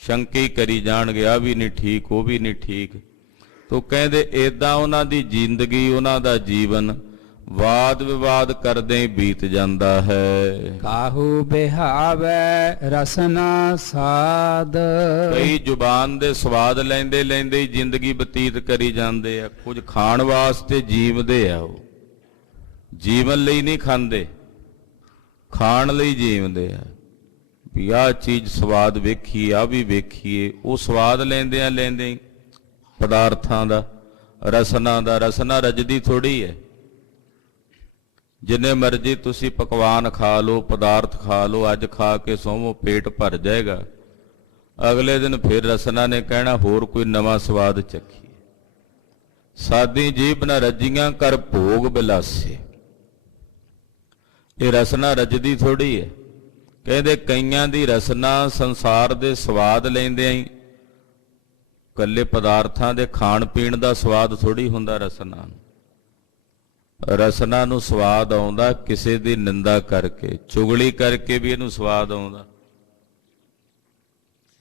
ਸ਼ੰਕੇ ਹੀ ਕਰੀ ਜਾਣਗੇ, ਆ ਵੀ ਨਹੀਂ ਠੀਕ, ਉਹ ਵੀ ਨਹੀਂ ਠੀਕ। ਤੋ ਕਹਿੰਦੇ ਏਦਾਂ ਉਹਨਾਂ ਦੀ ਜ਼ਿੰਦਗੀ, ਉਹਨਾਂ ਦਾ ਜੀਵਨ ਵਾਦ ਵਿਵਾਦ ਕਰਦੇ ਹੀ ਬੀਤ ਜਾਂਦਾ ਹੈ। ਕਾਹੂ ਬਿਹਾਵੈ ਰਸਨਾ ਸਾਧ। ਕਈ ਜ਼ੁਬਾਨ ਦੇ ਸਵਾਦ ਲੈਂਦੇ ਲੈਂਦੇ ਹੀ ਜ਼ਿੰਦਗੀ ਬਤੀਤ ਕਰੀ ਜਾਂਦੇ ਆ। ਕੁਝ ਖਾਣ ਵਾਸਤੇ ਜੀਵਦੇ ਆ, ਉਹ ਜੀਵਨ ਲਈ ਨਹੀਂ ਖਾਂਦੇ, ਖਾਣ ਲਈ ਜੀਵਦੇ ਆ ਵੀ ਆਹ ਚੀਜ਼ ਸਵਾਦ ਵੇਖੀਏ, ਆ ਵੀ ਵੇਖੀਏ। ਉਹ ਸਵਾਦ ਲੈਂਦਿਆਂ ਲੈਂਦੇ ਪਦਾਰਥਾਂ ਦਾ, ਰਸਨਾ ਦਾ। ਰਸਨਾ ਰਜਦੀ ਥੋੜੀ ਹੈ। ਜਿੰਨੇ ਮਰਜ਼ੀ ਤੁਸੀਂ ਪਕਵਾਨ ਖਾ ਲਓ, ਪਦਾਰਥ ਖਾ ਲਓ, ਅੱਜ ਖਾ ਕੇ ਸੋਵੋ ਪੇਟ ਭਰ ਜਾਏਗਾ, ਅਗਲੇ ਦਿਨ ਫਿਰ ਰਸਨਾ ਨੇ ਕਹਿਣਾ ਹੋਰ ਕੋਈ ਨਵਾਂ ਸਵਾਦ ਚੱਖੀਏ। ਸਾਦੀ ਜੀਭ ਨਾ ਰੱਜੀਆਂ ਕਰ ਭੋਗ ਬਿਲਾਸੇ। ਇਹ ਰਸਨਾ ਰਜਦੀ ਥੋੜੀ ਹੈ। ਕਹਿੰਦੇ ਕਈਆਂ ਦੀ ਰਸਨਾ ਸੰਸਾਰ ਦੇ ਸਵਾਦ ਲੈਂਦਿਆਂ ਹੀ, ਇਕੱਲੇ ਪਦਾਰਥਾਂ ਦੇ ਖਾਣ ਪੀਣ ਦਾ ਸਵਾਦ ਥੋੜੀ ਹੁੰਦਾ ਰਸਨਾ ਨੂੰ। ਰਸਨਾ ਨੂੰ ਸਵਾਦ ਆਉਂਦਾ ਕਿਸੇ ਦੀ ਨਿੰਦਾ ਕਰਕੇ, ਚੁਗਲੀ ਕਰਕੇ ਵੀ ਇਹਨੂੰ ਸਵਾਦ ਆਉਂਦਾ।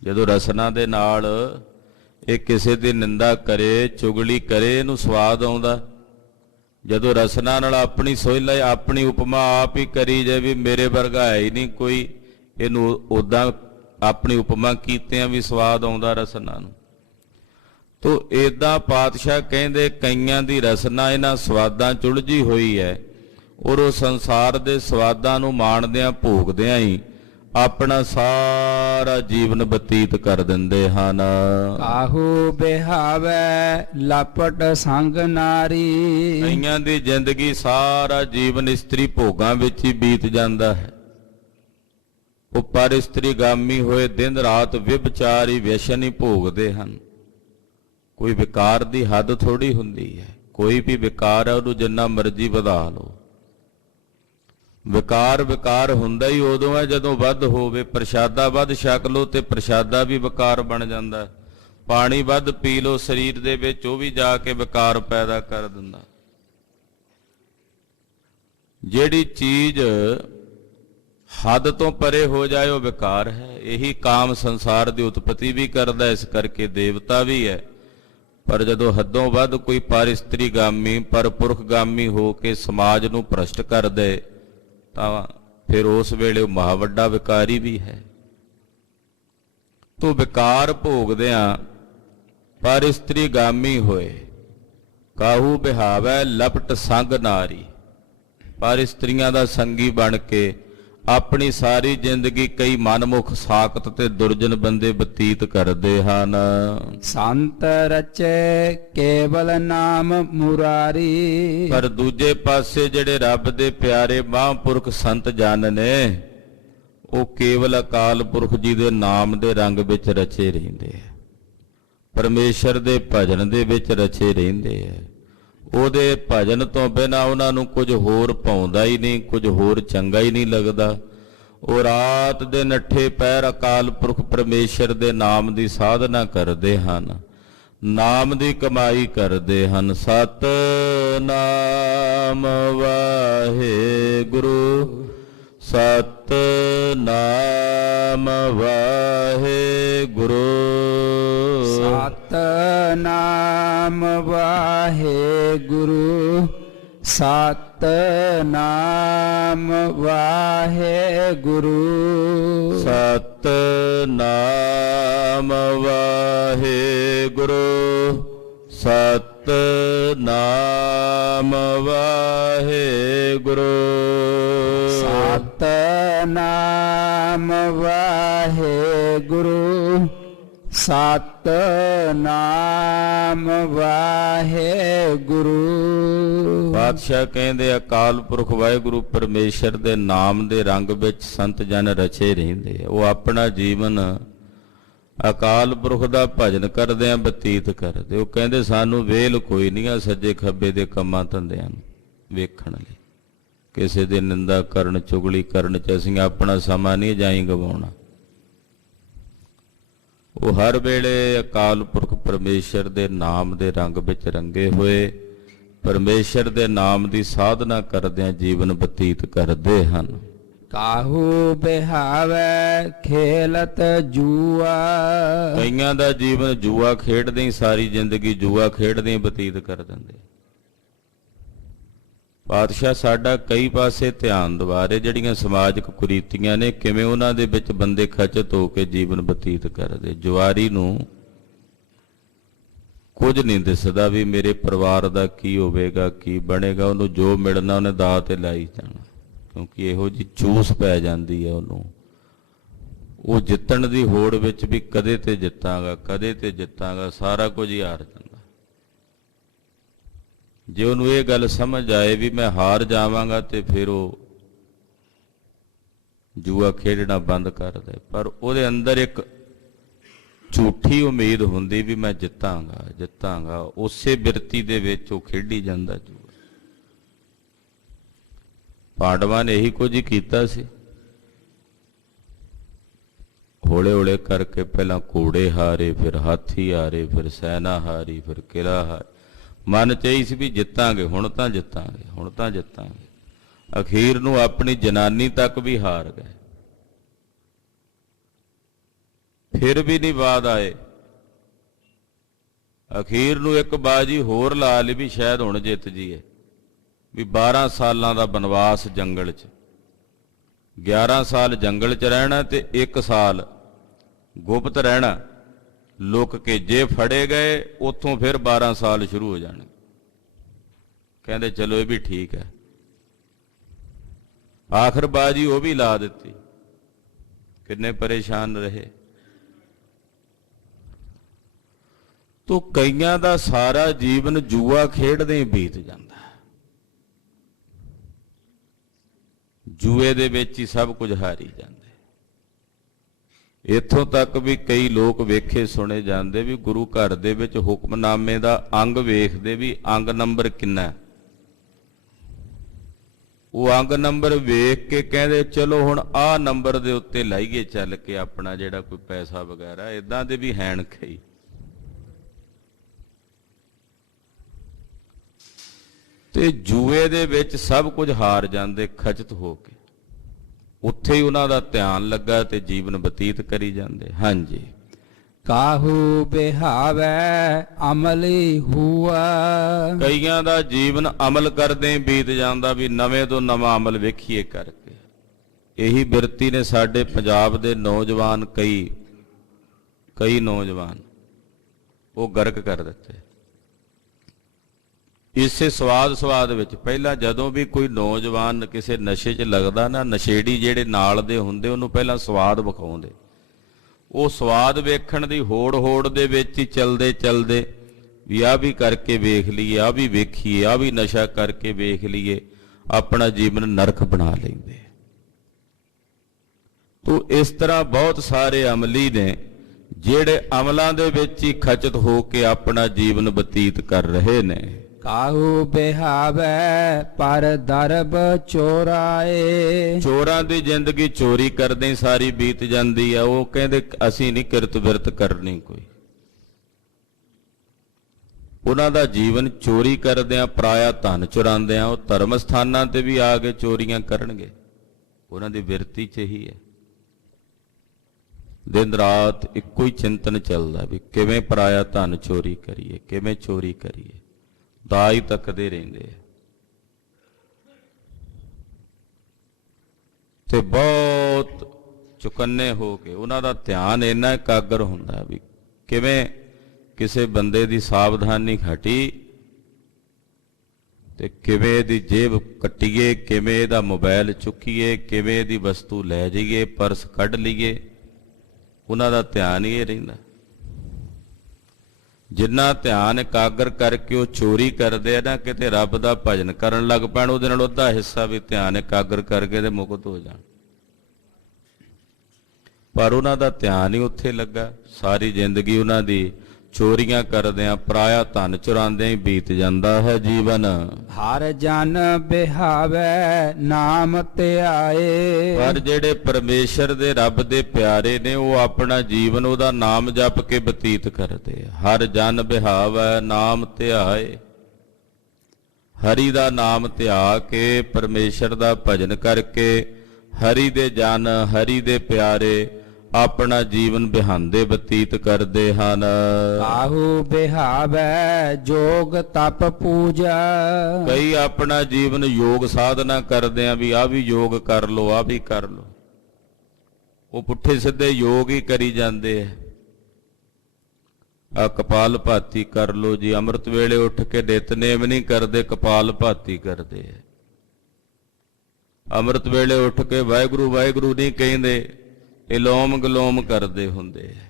ਜਦੋਂ ਰਸਨਾ ਦੇ ਨਾਲ ਇਹ ਕਿਸੇ ਦੀ ਨਿੰਦਾ ਕਰੇ, ਚੁਗਲੀ ਕਰੇ, ਇਹਨੂੰ ਸਵਾਦ ਆਉਂਦਾ। ਜਦੋਂ ਰਸਨਾ ਨਾਲ ਆਪਣੀ ਸੋਚ ਲੈ, ਆਪਣੀ ਉਪਮਾ ਆਪ ਹੀ ਕਰੀ ਜਾਏ ਵੀ ਮੇਰੇ ਵਰਗਾ ਹੈ ਹੀ ਨਹੀਂ ਕੋਈ, ਇਹਨੂੰ ਉਦਾਂ ਆਪਣੀ ਉਪਮਾ ਕੀਤਿਆਂ ਵੀ ਸਵਾਦ ਆਉਂਦਾ ਰਸਨਾ ਨੂੰ। ਤੋ ਏਦਾਂ ਪਾਤਸ਼ਾਹ ਕਹਿੰਦੇ ਕਈਆਂ ਦੀ ਰਸਨਾ ਇਹਨਾਂ ਸਵਾਦਾਂ ਚ ਉਲਝੀ ਹੋਈ ਹੈ, ਔਰ ਉਹ ਸੰਸਾਰ ਦੇ ਸਵਾਦਾਂ ਨੂੰ ਮਾਣਦਿਆਂ ਭੋਗਦਿਆਂ ਹੀ ਆਪਣਾ ਸਾਰਾ ਜੀਵਨ ਬਤੀਤ ਕਰ ਦਿੰਦੇ ਹਨ। ਕਾਹੂ ਬਿਹਾਵੈ ਲਪਟ ਸੰਗ ਨਾਰੀ। ਕਈਆਂ ਦੀ ਜ਼ਿੰਦਗੀ, ਸਾਰਾ ਜੀਵਨ ਇਸਤਰੀ ਭੋਗਾਂ ਵਿੱਚ ਹੀ ਬੀਤ ਜਾਂਦਾ ਹੈ। ਉਹ ਪਰ ਇਸਤਰੀਗਾਮੀ ਹੋਏ ਦਿਨ ਰਾਤ ਵਿਭਚਾਰ ਹੀ, ਵਿਅਸਨ ਹੀ ਭੋਗਦੇ ਹਨ। ਕੋਈ ਵਿਕਾਰ ਦੀ ਹੱਦ ਥੋੜੀ ਹੁੰਦੀ ਹੈ। ਕੋਈ ਵੀ ਵਿਕਾਰ ਹੈ ਉਹਨੂੰ ਜਿੰਨਾ ਮਰਜ਼ੀ ਵਧਾ ਲਓ। ਵਿਕਾਰ ਹੁੰਦਾ ਹੀ ਉਦੋਂ ਹੈ ਜਦੋਂ ਵੱਧ ਹੋਵੇ। ਪ੍ਰਸ਼ਾਦਾ ਵੱਧ ਛਕ ਲਓ ਤੇ ਪ੍ਰਸ਼ਾਦਾ ਵੀ ਵਿਕਾਰ ਬਣ ਜਾਂਦਾ। ਪਾਣੀ ਵੱਧ ਪੀ ਲਓ ਸਰੀਰ ਦੇ ਵਿੱਚ, ਉਹ ਵੀ ਜਾ ਕੇ ਵਿਕਾਰ ਪੈਦਾ ਕਰ ਦਿੰਦਾ। ਜਿਹੜੀ ਚੀਜ਼ ਹੱਦ ਤੋਂ ਪਰੇ ਹੋ ਜਾਏ ਉਹ ਵਿਕਾਰ ਹੈ। ਇਹੀ ਕਾਮ ਸੰਸਾਰ ਦੀ ਉਤਪਤੀ ਵੀ ਕਰਦਾ, ਇਸ ਕਰਕੇ ਦੇਵਤਾ ਵੀ ਹੈ। ਪਰ ਜਦੋਂ ਹੱਦੋਂ ਵੱਧ ਕੋਈ ਪਰ ਇਸਤਰੀਗਾਮੀ, ਪਰ ਪੁਰਖਗਾਮੀ ਹੋ ਕੇ ਸਮਾਜ ਨੂੰ ਭ੍ਰਸ਼ਟ ਕਰ ਦੇ ਤਾਂ ਫਿਰ ਉਸ ਵੇਲੇ ਉਹ ਮਹਾ ਵੱਡਾ ਵਿਕਾਰੀ ਵੀ ਹੈ। ਤੋ ਵਿਕਾਰ ਭੋਗਦਿਆਂ ਪਰ ਇਸਤਰੀਗਾਮੀ ਹੋਏ, ਕਾਹੂ ਬਿਹਾਵੈ ਲਪਟ ਸੰਗ ਨਾਰੀ। ਪਰ ਇਸਤਰੀਆਂ ਦਾ ਸੰਗੀ ਬਣ ਕੇ ਆਪਣੀ ਸਾਰੀ ਜ਼ਿੰਦਗੀ ਕਈ ਮਨਮੁਖ, ਸਾਖਤ ਤੇ ਦੁਰਜਨ ਬੰਦੇ ਬਤੀਤ ਕਰਦੇ ਹਨ। ਸੰਤ ਰਚੇ ਕੇਵਲ ਨਾਮ ਮੁਰਾਰੀ। ਪਰ ਦੂਜੇ ਪਾਸੇ ਜਿਹੜੇ ਰੱਬ ਦੇ ਪਿਆਰੇ ਮਹਾਂਪੁਰਖ ਸੰਤ ਜਨ ਨੇ, ਉਹ ਕੇਵਲ ਅਕਾਲ ਪੁਰਖ ਜੀ ਦੇ ਨਾਮ ਦੇ ਰੰਗ ਵਿੱਚ ਰਚੇ ਰਹਿੰਦੇ ਆ, ਪਰਮੇਸ਼ਰ ਦੇ ਭਜਨ ਦੇ ਵਿੱਚ ਰਚੇ ਰਹਿੰਦੇ ਆ। ਉਹਦੇ ਭਜਨ ਤੋਂ ਬਿਨਾਂ ਉਹਨਾਂ ਨੂੰ ਕੁਝ ਹੋਰ ਭਾਉਂਦਾ ਹੀ ਨਹੀਂ, ਕੁਝ ਹੋਰ ਚੰਗਾ ਹੀ ਨਹੀਂ ਲੱਗਦਾ। ਉਹ ਰਾਤ ਦੇ ਨੱਠੇ ਪੈਰ ਅਕਾਲ ਪੁਰਖ ਪਰਮੇਸ਼ਰ ਦੇ ਨਾਮ ਦੀ ਸਾਧਨਾ ਕਰਦੇ ਹਨ। ਨਾਮ ਦੀ ਕਮਾਈ ਕਰਦੇ ਹਨ। ਸਤਿਨਾਮ ਵਾਹਿਗੁਰੂ, ਸਤਿਨਾਮ ਵਾਹਿਗੁਰੂ, ਸਤਿਨਾਮ ਵਾਹਿਗੁਰੂ, ਸਤਿਨਾਮ ਵਾਹਿਗੁਰੂ, ਸਤਿਨਾਮ ਵਾਹਿਗੁਰੂ, ਸਤਿਨਾਮ ਵਾਹਿਗੁਰੂ, ਸਤਿਨਾਮ ਵਾਹਿਗੁਰੂ, ਸਤਿਨਾਮ ਵਾਹਿਗੁਰੂ। ਪਾਤਸ਼ਾਹ ਕਹਿੰਦੇ ਅਕਾਲ ਪੁਰਖ ਵਾਹਿਗੁਰੂ ਪਰਮੇਸ਼ਰ ਦੇ ਨਾਮ ਦੇ ਰੰਗ ਵਿੱਚ ਸੰਤ ਜਨ ਰਚੇ ਰਹਿੰਦੇ। ਉਹ ਆਪਣਾ ਜੀਵਨ ਅਕਾਲ ਪੁਰਖ ਦਾ ਭਜਨ ਕਰਦੇ ਆ, ਬਤੀਤ ਕਰਦੇ। ਉਹ ਕਹਿੰਦੇ ਸਾਨੂੰ ਵੇਲ ਕੋਈ ਨਹੀਂ ਆ ਸੱਜੇ ਖੱਬੇ ਦੇ ਕੰਮਾਂ ਧੰਦਿਆਂ ਨੂੰ ਵੇਖਣ ਲਈ। ਕਿਸੇ ਦੀ ਨਿੰਦਾ ਕਰਨ, ਚੁਗਲੀ ਕਰਨ 'ਚ ਅਸੀਂ ਆਪਣਾ ਸਮਾਂ ਨਹੀਂ ਜਾਈ ਗਵਾਉਣਾ। ਉਹ ਹਰ ਵੇਲੇ ਅਕਾਲ ਪੁਰਖ ਪਰਮੇਸ਼ਰ ਦੇ ਨਾਮ ਦੇ ਰੰਗ ਵਿੱਚ ਰੰਗੇ ਹੋਏ ਪਰਮੇਸ਼ਰ ਦੇ ਨਾਮ ਦੀ ਸਾਧਨਾ ਕਰਦਿਆਂ ਜੀਵਨ ਬਤੀਤ ਕਰਦੇ ਹਨ। ਕਾਹੂ ਬਿਹਾਵੈ ਖੇਲਤ ਜੂਆ, ਕਈਆਂ ਦਾ ਜੀਵਨ ਜੂਆ ਖੇਡਦੇ ਹੀ ਸਾਰੀ ਜ਼ਿੰਦਗੀ ਜੂਆ ਖੇਡਦੇ ਹੀ ਬਤੀਤ ਕਰ ਦਿੰਦੇ। ਪਾਤਸ਼ਾਹ ਸਾਡਾ ਕਈ ਪਾਸੇ ਧਿਆਨ ਦਿਵਾਰੇ ਜਿਹੜੀਆਂ ਸਮਾਜਿਕ ਕੁਰੀਤੀਆਂ ਨੇ ਕਿਵੇਂ ਉਹਨਾਂ ਦੇ ਵਿੱਚ ਬੰਦੇ ਖਚਤ ਹੋ ਕੇ ਜੀਵਨ ਬਤੀਤ ਕਰਦੇ। ਜੁਆਰੀ ਨੂੰ ਕੁਝ ਨਹੀਂ ਦਿਸਦਾ ਵੀ ਮੇਰੇ ਪਰਿਵਾਰ ਦਾ ਕੀ ਹੋਵੇਗਾ, ਕੀ ਬਣੇਗਾ। ਉਹਨੂੰ ਜੋ ਮਿਲਣਾ ਉਹਨੇ ਦਾਅ ਤੇ ਲਾਈ ਜਾਣਾ, ਕਿਉਂਕਿ ਇਹੋ ਜਿਹੀ ਚੂਸ ਪੈ ਜਾਂਦੀ ਹੈ ਉਹਨੂੰ। ਉਹ ਜਿੱਤਣ ਦੀ ਹੋੜ ਵਿੱਚ ਵੀ ਕਦੇ ਤੇ ਜਿੱਤਾਂਗਾ, ਕਦੇ ਤੇ ਜਿੱਤਾਂਗਾ, ਸਾਰਾ ਕੁਝ ਹੀ ਹਾਰ ਜਾਂਦਾ। ਜੇ ਉਹਨੂੰ ਇਹ ਗੱਲ ਸਮਝ ਆਏ ਵੀ ਮੈਂ ਹਾਰ ਜਾਵਾਂਗਾ ਤੇ ਫਿਰ ਉਹ ਜੂਆ ਖੇਡਣਾ ਬੰਦ ਕਰ ਦੇ। ਪਰ ਉਹਦੇ ਅੰਦਰ ਇੱਕ ਝੂਠੀ ਉਮੀਦ ਹੁੰਦੀ ਵੀ ਮੈਂ ਜਿੱਤਾਂਗਾ ਜਿੱਤਾਂਗਾ, ਉਸੇ ਬਿਰਤੀ ਦੇ ਵਿੱਚ ਉਹ ਖੇਡੀ ਜਾਂਦਾ ਜੂਆ। ਪਾਂਡਵਾਂ ਨੇ ਇਹੀ ਕੁਝ ਹੀ ਕੀਤਾ ਸੀ। ਹੌਲੇ ਹੌਲੇ ਕਰਕੇ ਪਹਿਲਾਂ ਘੋੜੇ ਹਾਰੇ, ਫਿਰ ਹਾਥੀ ਹਾਰੇ, ਫਿਰ ਸੈਨਾ ਹਾਰੀ, ਫਿਰ ਕਿਲਾ ਹਾਰੇ। ਮਨ ਚ ਇਹੀ ਸੀ ਵੀ ਜਿੱਤਾਂਗੇ, ਹੁਣ ਤਾਂ ਜਿੱਤਾਂਗੇ, ਹੁਣ ਤਾਂ ਜਿੱਤਾਂਗੇ। ਅਖੀਰ ਨੂੰ ਆਪਣੀ ਜਨਾਨੀ ਤੱਕ ਵੀ ਹਾਰ ਗਏ, ਫਿਰ ਵੀ ਨਹੀਂ ਬਾਦ ਆਏ। ਅਖੀਰ ਨੂੰ ਇੱਕ ਬਾਜੀ ਹੋਰ ਲਾ ਲਈ ਵੀ ਸ਼ਾਇਦ ਹੁਣ ਜਿੱਤ ਜੀਏ। ਵੀ 12 ਸਾਲਾਂ ਦਾ ਬਨਵਾਸ ਜੰਗਲ 'ਚ, 11 ਸਾਲ ਜੰਗਲ 'ਚ ਰਹਿਣਾ ਤੇ 1 ਸਾਲ ਗੁਪਤ ਰਹਿਣਾ, ਲੁਕ ਕੇ। ਜੇ ਫੜੇ ਗਏ ਉੱਥੋਂ ਫਿਰ 12 ਸਾਲ ਸ਼ੁਰੂ ਹੋ ਜਾਣੇ। ਕਹਿੰਦੇ ਚਲੋ ਇਹ ਵੀ ਠੀਕ ਹੈ। ਆਖਰ ਬਾਜੀ ਉਹ ਵੀ ਲਾ ਦਿੱਤੀ। ਕਿੰਨੇ ਪਰੇਸ਼ਾਨ ਰਹੇ। ਤੋ ਕਈਆਂ ਦਾ ਸਾਰਾ ਜੀਵਨ ਜੂਆ ਖੇਡਦੇ ਬੀਤ ਜਾਂਦਾ। ਜੂਏ ਦੇ ਵਿੱਚ ਹੀ ਸਭ ਕੁਝ ਹਾਰੀ ਜਾਂਦੇ। ਇੱਥੋਂ ਤੱਕ ਵੀ ਕਈ ਲੋਕ ਵੇਖੇ ਸੁਣੇ ਜਾਂਦੇ ਵੀ ਗੁਰੂ ਘਰ ਦੇ ਵਿੱਚ ਹੁਕਮਨਾਮੇ ਦਾ ਅੰਗ ਵੇਖਦੇ ਵੀ ਅੰਗ ਨੰਬਰ ਕਿੰਨਾ। ਉਹ ਅੰਗ ਨੰਬਰ ਵੇਖ ਕੇ ਕਹਿੰਦੇ ਚਲੋ ਹੁਣ ਆਹ ਨੰਬਰ ਦੇ ਉੱਤੇ ਲਾਈਏ ਚੱਲ ਕੇ ਆਪਣਾ ਜਿਹੜਾ ਕੋਈ ਪੈਸਾ ਵਗੈਰਾ। ਇਦਾਂ ਦੇ ਵੀ ਹੈਣ ਕਈ। ਤੇ ਜੂਏ ਦੇ ਵਿੱਚ ਸਭ ਕੁਝ ਹਾਰ ਜਾਂਦੇ ਖਚਤ ਹੋ ਕੇ। ਉੱਥੇ ਹੀ ਉਹਨਾਂ ਦਾ ਧਿਆਨ ਲੱਗਾ ਤੇ ਜੀਵਨ ਬਤੀਤ ਕਰੀ ਜਾਂਦੇ। ਹਾਂਜੀ। ਕਾਹੂ ਬਿਹਾਵੈ ਅਮਲੀ ਹੁਆ, ਕਈਆਂ ਦਾ ਜੀਵਨ ਅਮਲ ਕਰਦੇ ਬੀਤ ਜਾਂਦਾ ਵੀ ਨਵੇਂ ਤੋਂ ਨਵਾਂ ਅਮਲ ਵੇਖੀਏ ਕਰਕੇ। ਇਹੀ ਬਿਰਤੀ ਨੇ ਸਾਡੇ ਪੰਜਾਬ ਦੇ ਨੌਜਵਾਨ ਕਈ ਨੌਜਵਾਨ ਉਹ ਗਰਕ ਕਰ ਦਿੱਤੇ। ਇਸੇ ਸਵਾਦ ਵਿੱਚ ਪਹਿਲਾਂ ਜਦੋਂ ਵੀ ਕੋਈ ਨੌਜਵਾਨ ਕਿਸੇ ਨਸ਼ੇ 'ਚ ਲੱਗਦਾ ਨਾ, ਨਸ਼ੇੜੀ ਜਿਹੜੇ ਨਾਲ ਦੇ ਹੁੰਦੇ ਉਹਨੂੰ ਪਹਿਲਾਂ ਸਵਾਦ ਵਿਖਾਉਂਦੇ। ਉਹ ਸਵਾਦ ਵੇਖਣ ਦੀ ਹੋੜ ਦੇ ਵਿੱਚ ਹੀ ਚਲਦੇ ਵੀ ਆਹ ਵੀ ਕਰਕੇ ਵੇਖ ਲਈਏ, ਆਹ ਵੀ ਵੇਖੀਏ, ਆਹ ਵੀ ਨਸ਼ਾ ਕਰਕੇ ਵੇਖ ਲਈਏ, ਆਪਣਾ ਜੀਵਨ ਨਰਕ ਬਣਾ ਲੈਂਦੇ। ਤੋ ਇਸ ਤਰ੍ਹਾਂ ਬਹੁਤ ਸਾਰੇ ਅਮਲੀ ਨੇ ਜਿਹੜੇ ਅਮਲਾਂ ਦੇ ਵਿੱਚ ਹੀ ਖਚਤ ਹੋ ਕੇ ਆਪਣਾ ਜੀਵਨ ਬਤੀਤ ਕਰ ਰਹੇ ਨੇ। ਕਾਹੂ ਬਿਹਾਵੈ ਪਰ ਦਰਬ ਚੋਰਾਏ, ਚੋਰਾਂ ਦੀ ਜ਼ਿੰਦਗੀ ਚੋਰੀ ਕਰਦੇ ਸਾਰੀ ਬੀਤ ਜਾਂਦੀ ਆ। ਉਹ ਕਹਿੰਦੇ ਅਸੀਂ ਨਹੀਂ ਕਿਰਤ ਵਿਰਤ ਕਰਨੀ ਕੋਈ। ਉਹਨਾਂ ਦਾ ਜੀਵਨ ਚੋਰੀ ਕਰਦਿਆਂ, ਪਰਾਇਆ ਧਨ ਚੁਰਾਉਂਦਿਆਂ, ਉਹ ਧਰਮ ਸਥਾਨਾਂ ਤੇ ਵੀ ਆ ਕੇ ਚੋਰੀਆਂ ਕਰਨਗੇ। ਉਹਨਾਂ ਦੀ ਬਿਰਤੀ 'ਚ ਹੀ ਹੈ। ਦਿਨ ਰਾਤ ਇੱਕੋ ਹੀ ਚਿੰਤਨ ਚੱਲਦਾ ਵੀ ਕਿਵੇਂ ਪਰਾਇਆ ਧਨ ਚੋਰੀ ਕਰੀਏ, ਕਿਵੇਂ ਚੋਰੀ ਕਰੀਏ। ਦਾ ਹੀ ਤੱਕਦੇ ਰਹਿੰਦੇ ਆ। ਤੇ ਬਹੁਤ ਚੁਕੰਨੇ ਹੋ ਕੇ ਉਹਨਾਂ ਦਾ ਧਿਆਨ ਇੰਨਾ ਇਕਾਗਰ ਹੁੰਦਾ ਵੀ ਕਿਵੇਂ ਕਿਸੇ ਬੰਦੇ ਦੀ ਸਾਵਧਾਨੀ ਹਟੀ ਤੇ ਕਿਵੇਂ ਇਹਦੀ ਜੇਬ ਕੱਟੀਏ, ਕਿਵੇਂ ਇਹਦਾ ਮੋਬਾਈਲ ਚੁੱਕੀਏ, ਕਿਵੇਂ ਇਹਦੀ ਵਸਤੂ ਲੈ ਜਾਈਏ, ਪਰਸ ਕੱਢ ਲਈਏ। ਉਹਨਾਂ ਦਾ ਧਿਆਨ ਹੀ ਇਹ ਰਹਿੰਦਾ। ਜਿੰਨਾ ਧਿਆਨ ਇਕਾਗਰ ਕਰਕੇ ਉਹ ਚੋਰੀ ਕਰਦੇ ਆ ਨਾ, ਕਿਤੇ ਰੱਬ ਦਾ ਭਜਨ ਕਰਨ ਲੱਗ ਪੈਣ, ਉਹਦੇ ਨਾਲ ਉਹਦਾ ਹਿੱਸਾ ਵੀ ਧਿਆਨ ਇਕਾਗਰ ਕਰਕੇ ਤੇ ਮੁਕਤ ਹੋ ਜਾਣ। ਪਰ ਉਹਨਾਂ ਦਾ ਧਿਆਨ ਹੀ ਉੱਥੇ ਲੱਗਾ। ਸਾਰੀ ਜ਼ਿੰਦਗੀ ਉਹਨਾਂ ਦੀ ਚੋਰੀਆਂ ਕਰਦਿਆਂ, ਪਰਾਇਆ ਧਨ ਚੁਰਾਉਂਦਿਆਂ ਹੀ ਬੀਤ ਜਾਂਦਾ ਹੈ ਜੀਵਨ। ਹਰ ਜਨ ਬਿਹਾਵੈ ਨਾਮ ਧਿਆਏ। ਪਰ ਜਿਹੜੇ ਪਰਮੇਸ਼ਰ ਦੇ, ਰੱਬ ਦੇ ਪਿਆਰੇ ਨੇ, ਉਹ ਆਪਣਾ ਜੀਵਨ ਉਹਦਾ ਨਾਮ ਜਪ ਕੇ ਬਤੀਤ ਕਰਦੇ ਆ। ਹਰ ਜਨ ਬਿਹਾਵੈ ਨਾਮ ਧਿਆਏ। ਹਰੀ ਦਾ ਨਾਮ ਧਿਆ ਕੇ, ਪਰਮੇਸ਼ਰ ਦਾ ਭਜਨ ਕਰਕੇ, ਹਰੀ ਦੇ ਜਨ, ਹਰੀ ਦੇ ਪਿਆਰੇ ਆਪਣਾ ਜੀਵਨ ਬਿਹਾਂਦੇ ਬਤੀਤ ਕਰਦੇ ਹਨ। ਕਾਹੂ ਬਿਹਾਵੈ ਜੋਗ ਤਪ ਪੂਜਾ। ਕਈ ਆਪਣਾ ਜੀਵਨ ਯੋਗ ਸਾਧਨਾ ਕਰਦੇ ਆ ਵੀ ਆਹ ਵੀ ਯੋਗ ਕਰ ਲੋ, ਆਹ ਵੀ ਕਰ ਲੋ। ਉਹ ਪੁੱਠੇ ਸਿੱਧੇ ਯੋਗ ਹੀ ਕਰੀ ਜਾਂਦੇ ਆ। ਆ ਕਪਾਲ ਭਾਤੀ ਕਰ ਲੋ ਜੀ, ਅੰਮ੍ਰਿਤ ਵੇਲੇ ਉੱਠ ਕੇ ਨਿਤਨੇਮ ਨਹੀਂ ਕਰਦੇ, ਕਪਾਲ ਭਾਤੀ ਕਰਦੇ ਆ। ਅੰਮ੍ਰਿਤ ਵੇਲੇ ਉੱਠ ਕੇ ਵਾਹਿਗੁਰੂ ਵਾਹਿਗੁਰੂ ਨਹੀਂ ਕਹਿੰਦੇ, ਇਲੋਮ ਗਲੋਮ ਕਰਦੇ ਹੁੰਦੇ ਆ।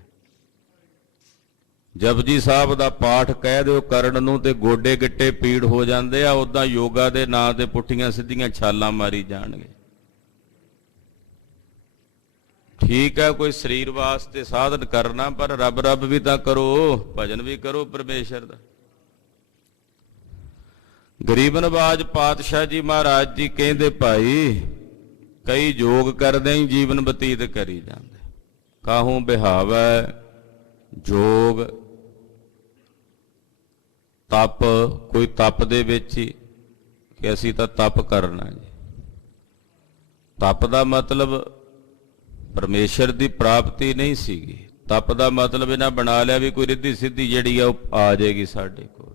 ਜਪਜੀ ਸਾਹਿਬ ਦਾ ਪਾਠ ਕਹਿ ਦਿਓ ਕਰਨ ਨੂੰ ਤੇ ਗੋਡੇ ਗਿੱਟੇ ਪੀੜ ਹੋ ਜਾਂਦੇ ਆ। ਉਦਾਂ ਯੋਗਾ ਦੇ ਨਾਂ ਤੇ ਪੁੱਠੀਆਂ ਸਿੱਧੀਆਂ ਛਾਲਾਂ ਮਾਰੀ ਜਾਣਗੇ। ਠੀਕ ਹੈ, ਕੋਈ ਸਰੀਰ ਵਾਸਤੇ ਸਾਧਨ ਕਰਨਾ, ਪਰ ਰੱਬ ਰੱਬ ਵੀ ਤਾਂ ਕਰੋ, ਭਜਨ ਵੀ ਕਰੋ ਪਰਮੇਸ਼ਰ ਦਾ। ਗਰੀਬ ਨਵਾਜ ਪਾਤਸ਼ਾਹ ਜੀ ਮਹਾਰਾਜ ਜੀ ਕਹਿੰਦੇ, ਭਾਈ ਕਈ ਯੋਗ ਕਰਦੇ ਹੀ ਜੀਵਨ ਬਤੀਤ ਕਰੀ ਜਾਂਦੇ। ਕਾਹੂ ਬਿਹਾਵੈ ਯੋਗ ਤਪ। ਕੋਈ ਤਪ ਦੇ ਵਿੱਚ ਹੀ ਕਿ ਅਸੀਂ ਤਾਂ ਤਪ ਕਰਨਾ ਜੀ। ਤਪ ਦਾ ਮਤਲਬ ਪਰਮੇਸ਼ਰ ਦੀ ਪ੍ਰਾਪਤੀ ਨਹੀਂ ਸੀਗੀ। ਤਪ ਦਾ ਮਤਲਬ ਇਹਨਾਂ ਬਣਾ ਲਿਆ ਵੀ ਕੋਈ ਰਿੱਧੀ ਸਿੱਧੀ ਜਿਹੜੀ ਆ ਉਹ ਆ ਜਾਏਗੀ ਸਾਡੇ ਕੋਲ।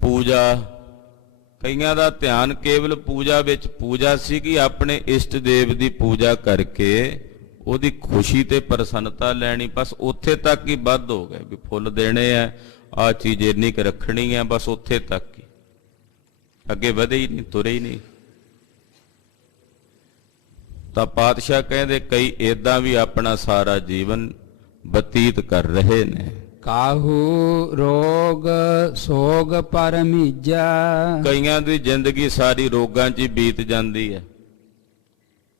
ਪੂਜਾ, ਕਈਆਂ ਦਾ ਧਿਆਨ ਕੇਵਲ ਪੂਜਾ ਵਿੱਚ। ਪੂਜਾ ਸੀ ਕਿ ਆਪਣੇ ਇਸ਼ਟ ਦੇਵ ਦੀ ਪੂਜਾ ਕਰਕੇ ਉਹਦੀ ਖੁਸ਼ੀ ਤੇ ਪ੍ਰਸੰਨਤਾ ਲੈਣੀ, ਬਸ ਉੱਥੇ ਤੱਕ ਹੀ ਵੱਧ ਹੋ ਗਏ ਵੀ ਫੁੱਲ ਦੇਣੇ ਆ, ਆਹ ਚੀਜ਼ ਇੰਨੀ ਕੁ ਰੱਖਣੀ ਹੈ, ਬਸ ਉੱਥੇ ਤੱਕ ਹੀ, ਅੱਗੇ ਵਧੇ ਹੀ ਨਹੀਂ, ਤੁਰੇ ਹੀ ਨਹੀਂ। ਤਾਂ ਪਾਤਸ਼ਾਹ ਕਹਿੰਦੇ ਕਈ ਏਦਾਂ ਵੀ ਆਪਣਾ ਸਾਰਾ ਜੀਵਨ ਬਤੀਤ ਕਰ ਰਹੇ ਨੇ। ਕਾਹੂ ਰੋਗ ਸੋਗ ਪਰਮੀਜਾ। ਕਈਆਂ ਦੀ ਜ਼ਿੰਦਗੀ ਸਾਰੀ ਰੋਗਾਂ 'ਚ ਹੀ ਬੀਤ ਜਾਂਦੀ ਹੈ।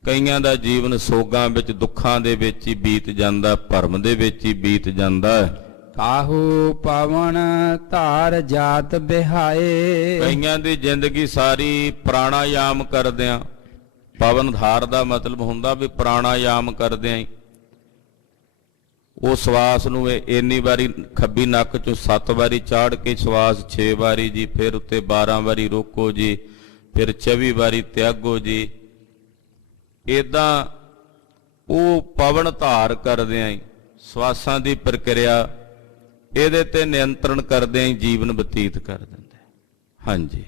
ਕਈਆਂ ਦਾ ਜੀਵਨ ਸੋਗਾਂ ਵਿੱਚ, ਦੁੱਖਾਂ ਦੇ ਵਿੱਚ ਹੀ ਬੀਤ ਜਾਂਦਾ, ਭਰਮ ਦੇ ਵਿੱਚ ਹੀ ਬੀਤ ਜਾਂਦਾ। ਕਾਹੂ ਪਵਨ ਧਾਰ ਜਾਤ ਬਿਹਾਏ। ਕਈਆਂ ਦੀ ਜ਼ਿੰਦਗੀ ਸਾਰੀ ਪ੍ਰਾਣਾਯਾਮ ਕਰਦਿਆਂ, ਪਵਨ ਧਾਰ ਦਾ ਮਤਲਬ ਹੁੰਦਾ ਵੀ ਪ੍ਰਾਣਾਯਾਮ ਕਰਦਿਆਂ ਹੀ ਉਹ ਸਵਾਸ ਨੂੰ ਇੰਨੀ ਵਾਰੀ ਖੱਬੀ ਨੱਕ ਚੋਂ 7 ਵਾਰੀ ਚਾੜ ਕੇ ਸਵਾਸ 6 ਵਾਰੀ ਜੀ, ਫਿਰ ਉੱਤੇ 12 ਵਾਰੀ ਰੋਕੋ ਜੀ, ਫਿਰ 24 ਵਾਰੀ ਤਿਆਗੋ ਜੀ। ਏਦਾਂ ਉਹ ਪਵਨ ਧਾਰ ਕਰਦਿਆਂ ਹੀ, ਸਵਾਸਾਂ ਦੀ ਪ੍ਰਕਿਰਿਆ ਇਹਦੇ ਤੇ ਨਿਯੰਤਰਣ ਕਰਦਿਆਂ ਹੀ ਜੀਵਨ ਬਤੀਤ ਕਰ ਦਿੰਦੇ। ਹਾਂਜੀ।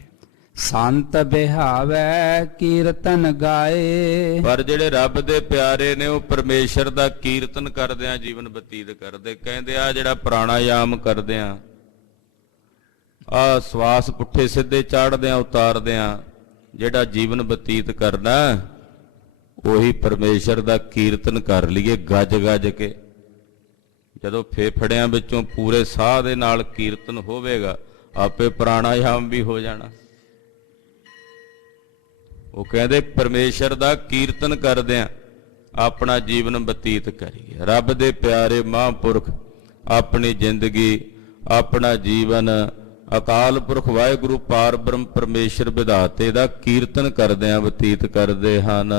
ਸੰਤ ਬਿਹਾਵੈ ਕੀਰਤਨ ਗਾਏ। ਪਰ ਜਿਹੜੇ ਰੱਬ ਦੇ ਪਿਆਰੇ ਨੇ ਉਹ ਪਰਮੇਸ਼ਰ ਦਾ ਕੀਰਤਨ ਕਰਦਿਆਂ ਜੀਵਨ ਬਤੀਤ ਕਰਦੇ। ਕਹਿੰਦੇ ਆ ਜਿਹੜਾ ਪ੍ਰਾਣਾਯਾਮ ਕਰਦਿਆਂ, ਆ ਸਵਾਸ ਪੁੱਠੇ ਸਿੱਧੇ ਚਾੜਦਿਆਂ ਉਤਾਰਦਿਆਂ ਜਿਹੜਾ ਜੀਵਨ ਬਤੀਤ ਕਰਨਾ, ਉਹੀ ਪਰਮੇਸ਼ਰ ਦਾ ਕੀਰਤਨ ਕਰ ਲਈਏ ਗੱਜ ਗੱਜ ਕੇ। ਜਦੋਂ ਫੇਫੜਿਆਂ ਵਿੱਚੋਂ ਪੂਰੇ ਸਾਹ ਦੇ ਨਾਲ ਕੀਰਤਨ ਹੋਵੇਗਾ, ਆਪੇ ਪ੍ਰਾਣਾਯਾਮ ਵੀ ਹੋ ਜਾਣਾ। ਉਹ ਕਹਿੰਦੇ ਪਰਮੇਸ਼ਰ ਦਾ ਕੀਰਤਨ ਕਰਦਿਆਂ ਆਪਣਾ ਜੀਵਨ ਬਤੀਤ ਕਰੀਏ। ਰੱਬ ਦੇ ਪਿਆਰੇ ਮਹਾਂਪੁਰਖ ਆਪਣੀ ਜ਼ਿੰਦਗੀ, ਆਪਣਾ ਜੀਵਨ ਅਕਾਲ ਪੁਰਖ ਵਾਹਿਗੁਰੂ ਪਾਰ ਬ੍ਰਹਮ ਪਰਮੇਸ਼ਰ ਵਿਧਾਤੇ ਦਾ ਕੀਰਤਨ ਕਰਦਿਆਂ ਬਤੀਤ ਕਰਦੇ ਹਨ।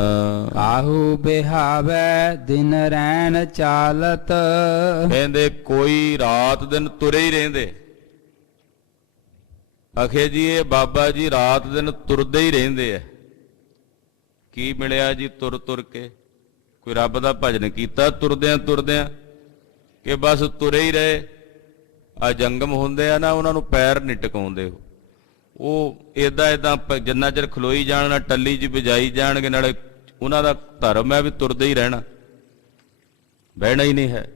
ਕਾਹੂ ਬਿਹਾਵੈ ਦਿਨ ਰੈਣ ਚਾਲਤ। ਕਹਿੰਦੇ ਕੋਈ ਰਾਤ ਦਿਨ ਤੁਰੇ ਹੀ ਰਹਿੰਦੇ। ਆਖੇ ਜੀ ਇਹ ਬਾਬਾ ਜੀ ਰਾਤ ਦਿਨ ਤੁਰਦੇ ਹੀ ਰਹਿੰਦੇ ਆ। ਕੀ ਮਿਲਿਆ ਜੀ ਤੁਰ ਤੁਰ ਕੇ? ਕੋਈ ਰੱਬ ਦਾ ਭਜਨ ਕੀਤਾ ਤੁਰਦਿਆਂ ਤੁਰਦਿਆਂ ਕਿ ਬਸ ਤੁਰੇ ਹੀ ਰਹੇ? ਆ ਜੰਗਮ ਹੁੰਦੇ ਆ ਨਾ, ਉਹਨਾਂ ਨੂੰ ਪੈਰ ਨਹੀਂ ਟਿਕਾਉਂਦੇ। ਉਹ ਏਦਾਂ ਜਿੰਨਾ ਚਿਰ ਖਲੋਈ ਜਾਣ ਨਾ ਟੱਲੀ ਜੀ ਵਜਾਈ ਜਾਣਗੇ, ਨਾਲੇ ਉਹਨਾਂ ਦਾ ਧਰਮ ਹੈ ਵੀ ਤੁਰਦੇ ਹੀ ਰਹਿਣਾ, ਬਹਿਣਾ ਹੀ ਨਹੀਂ ਹੈ।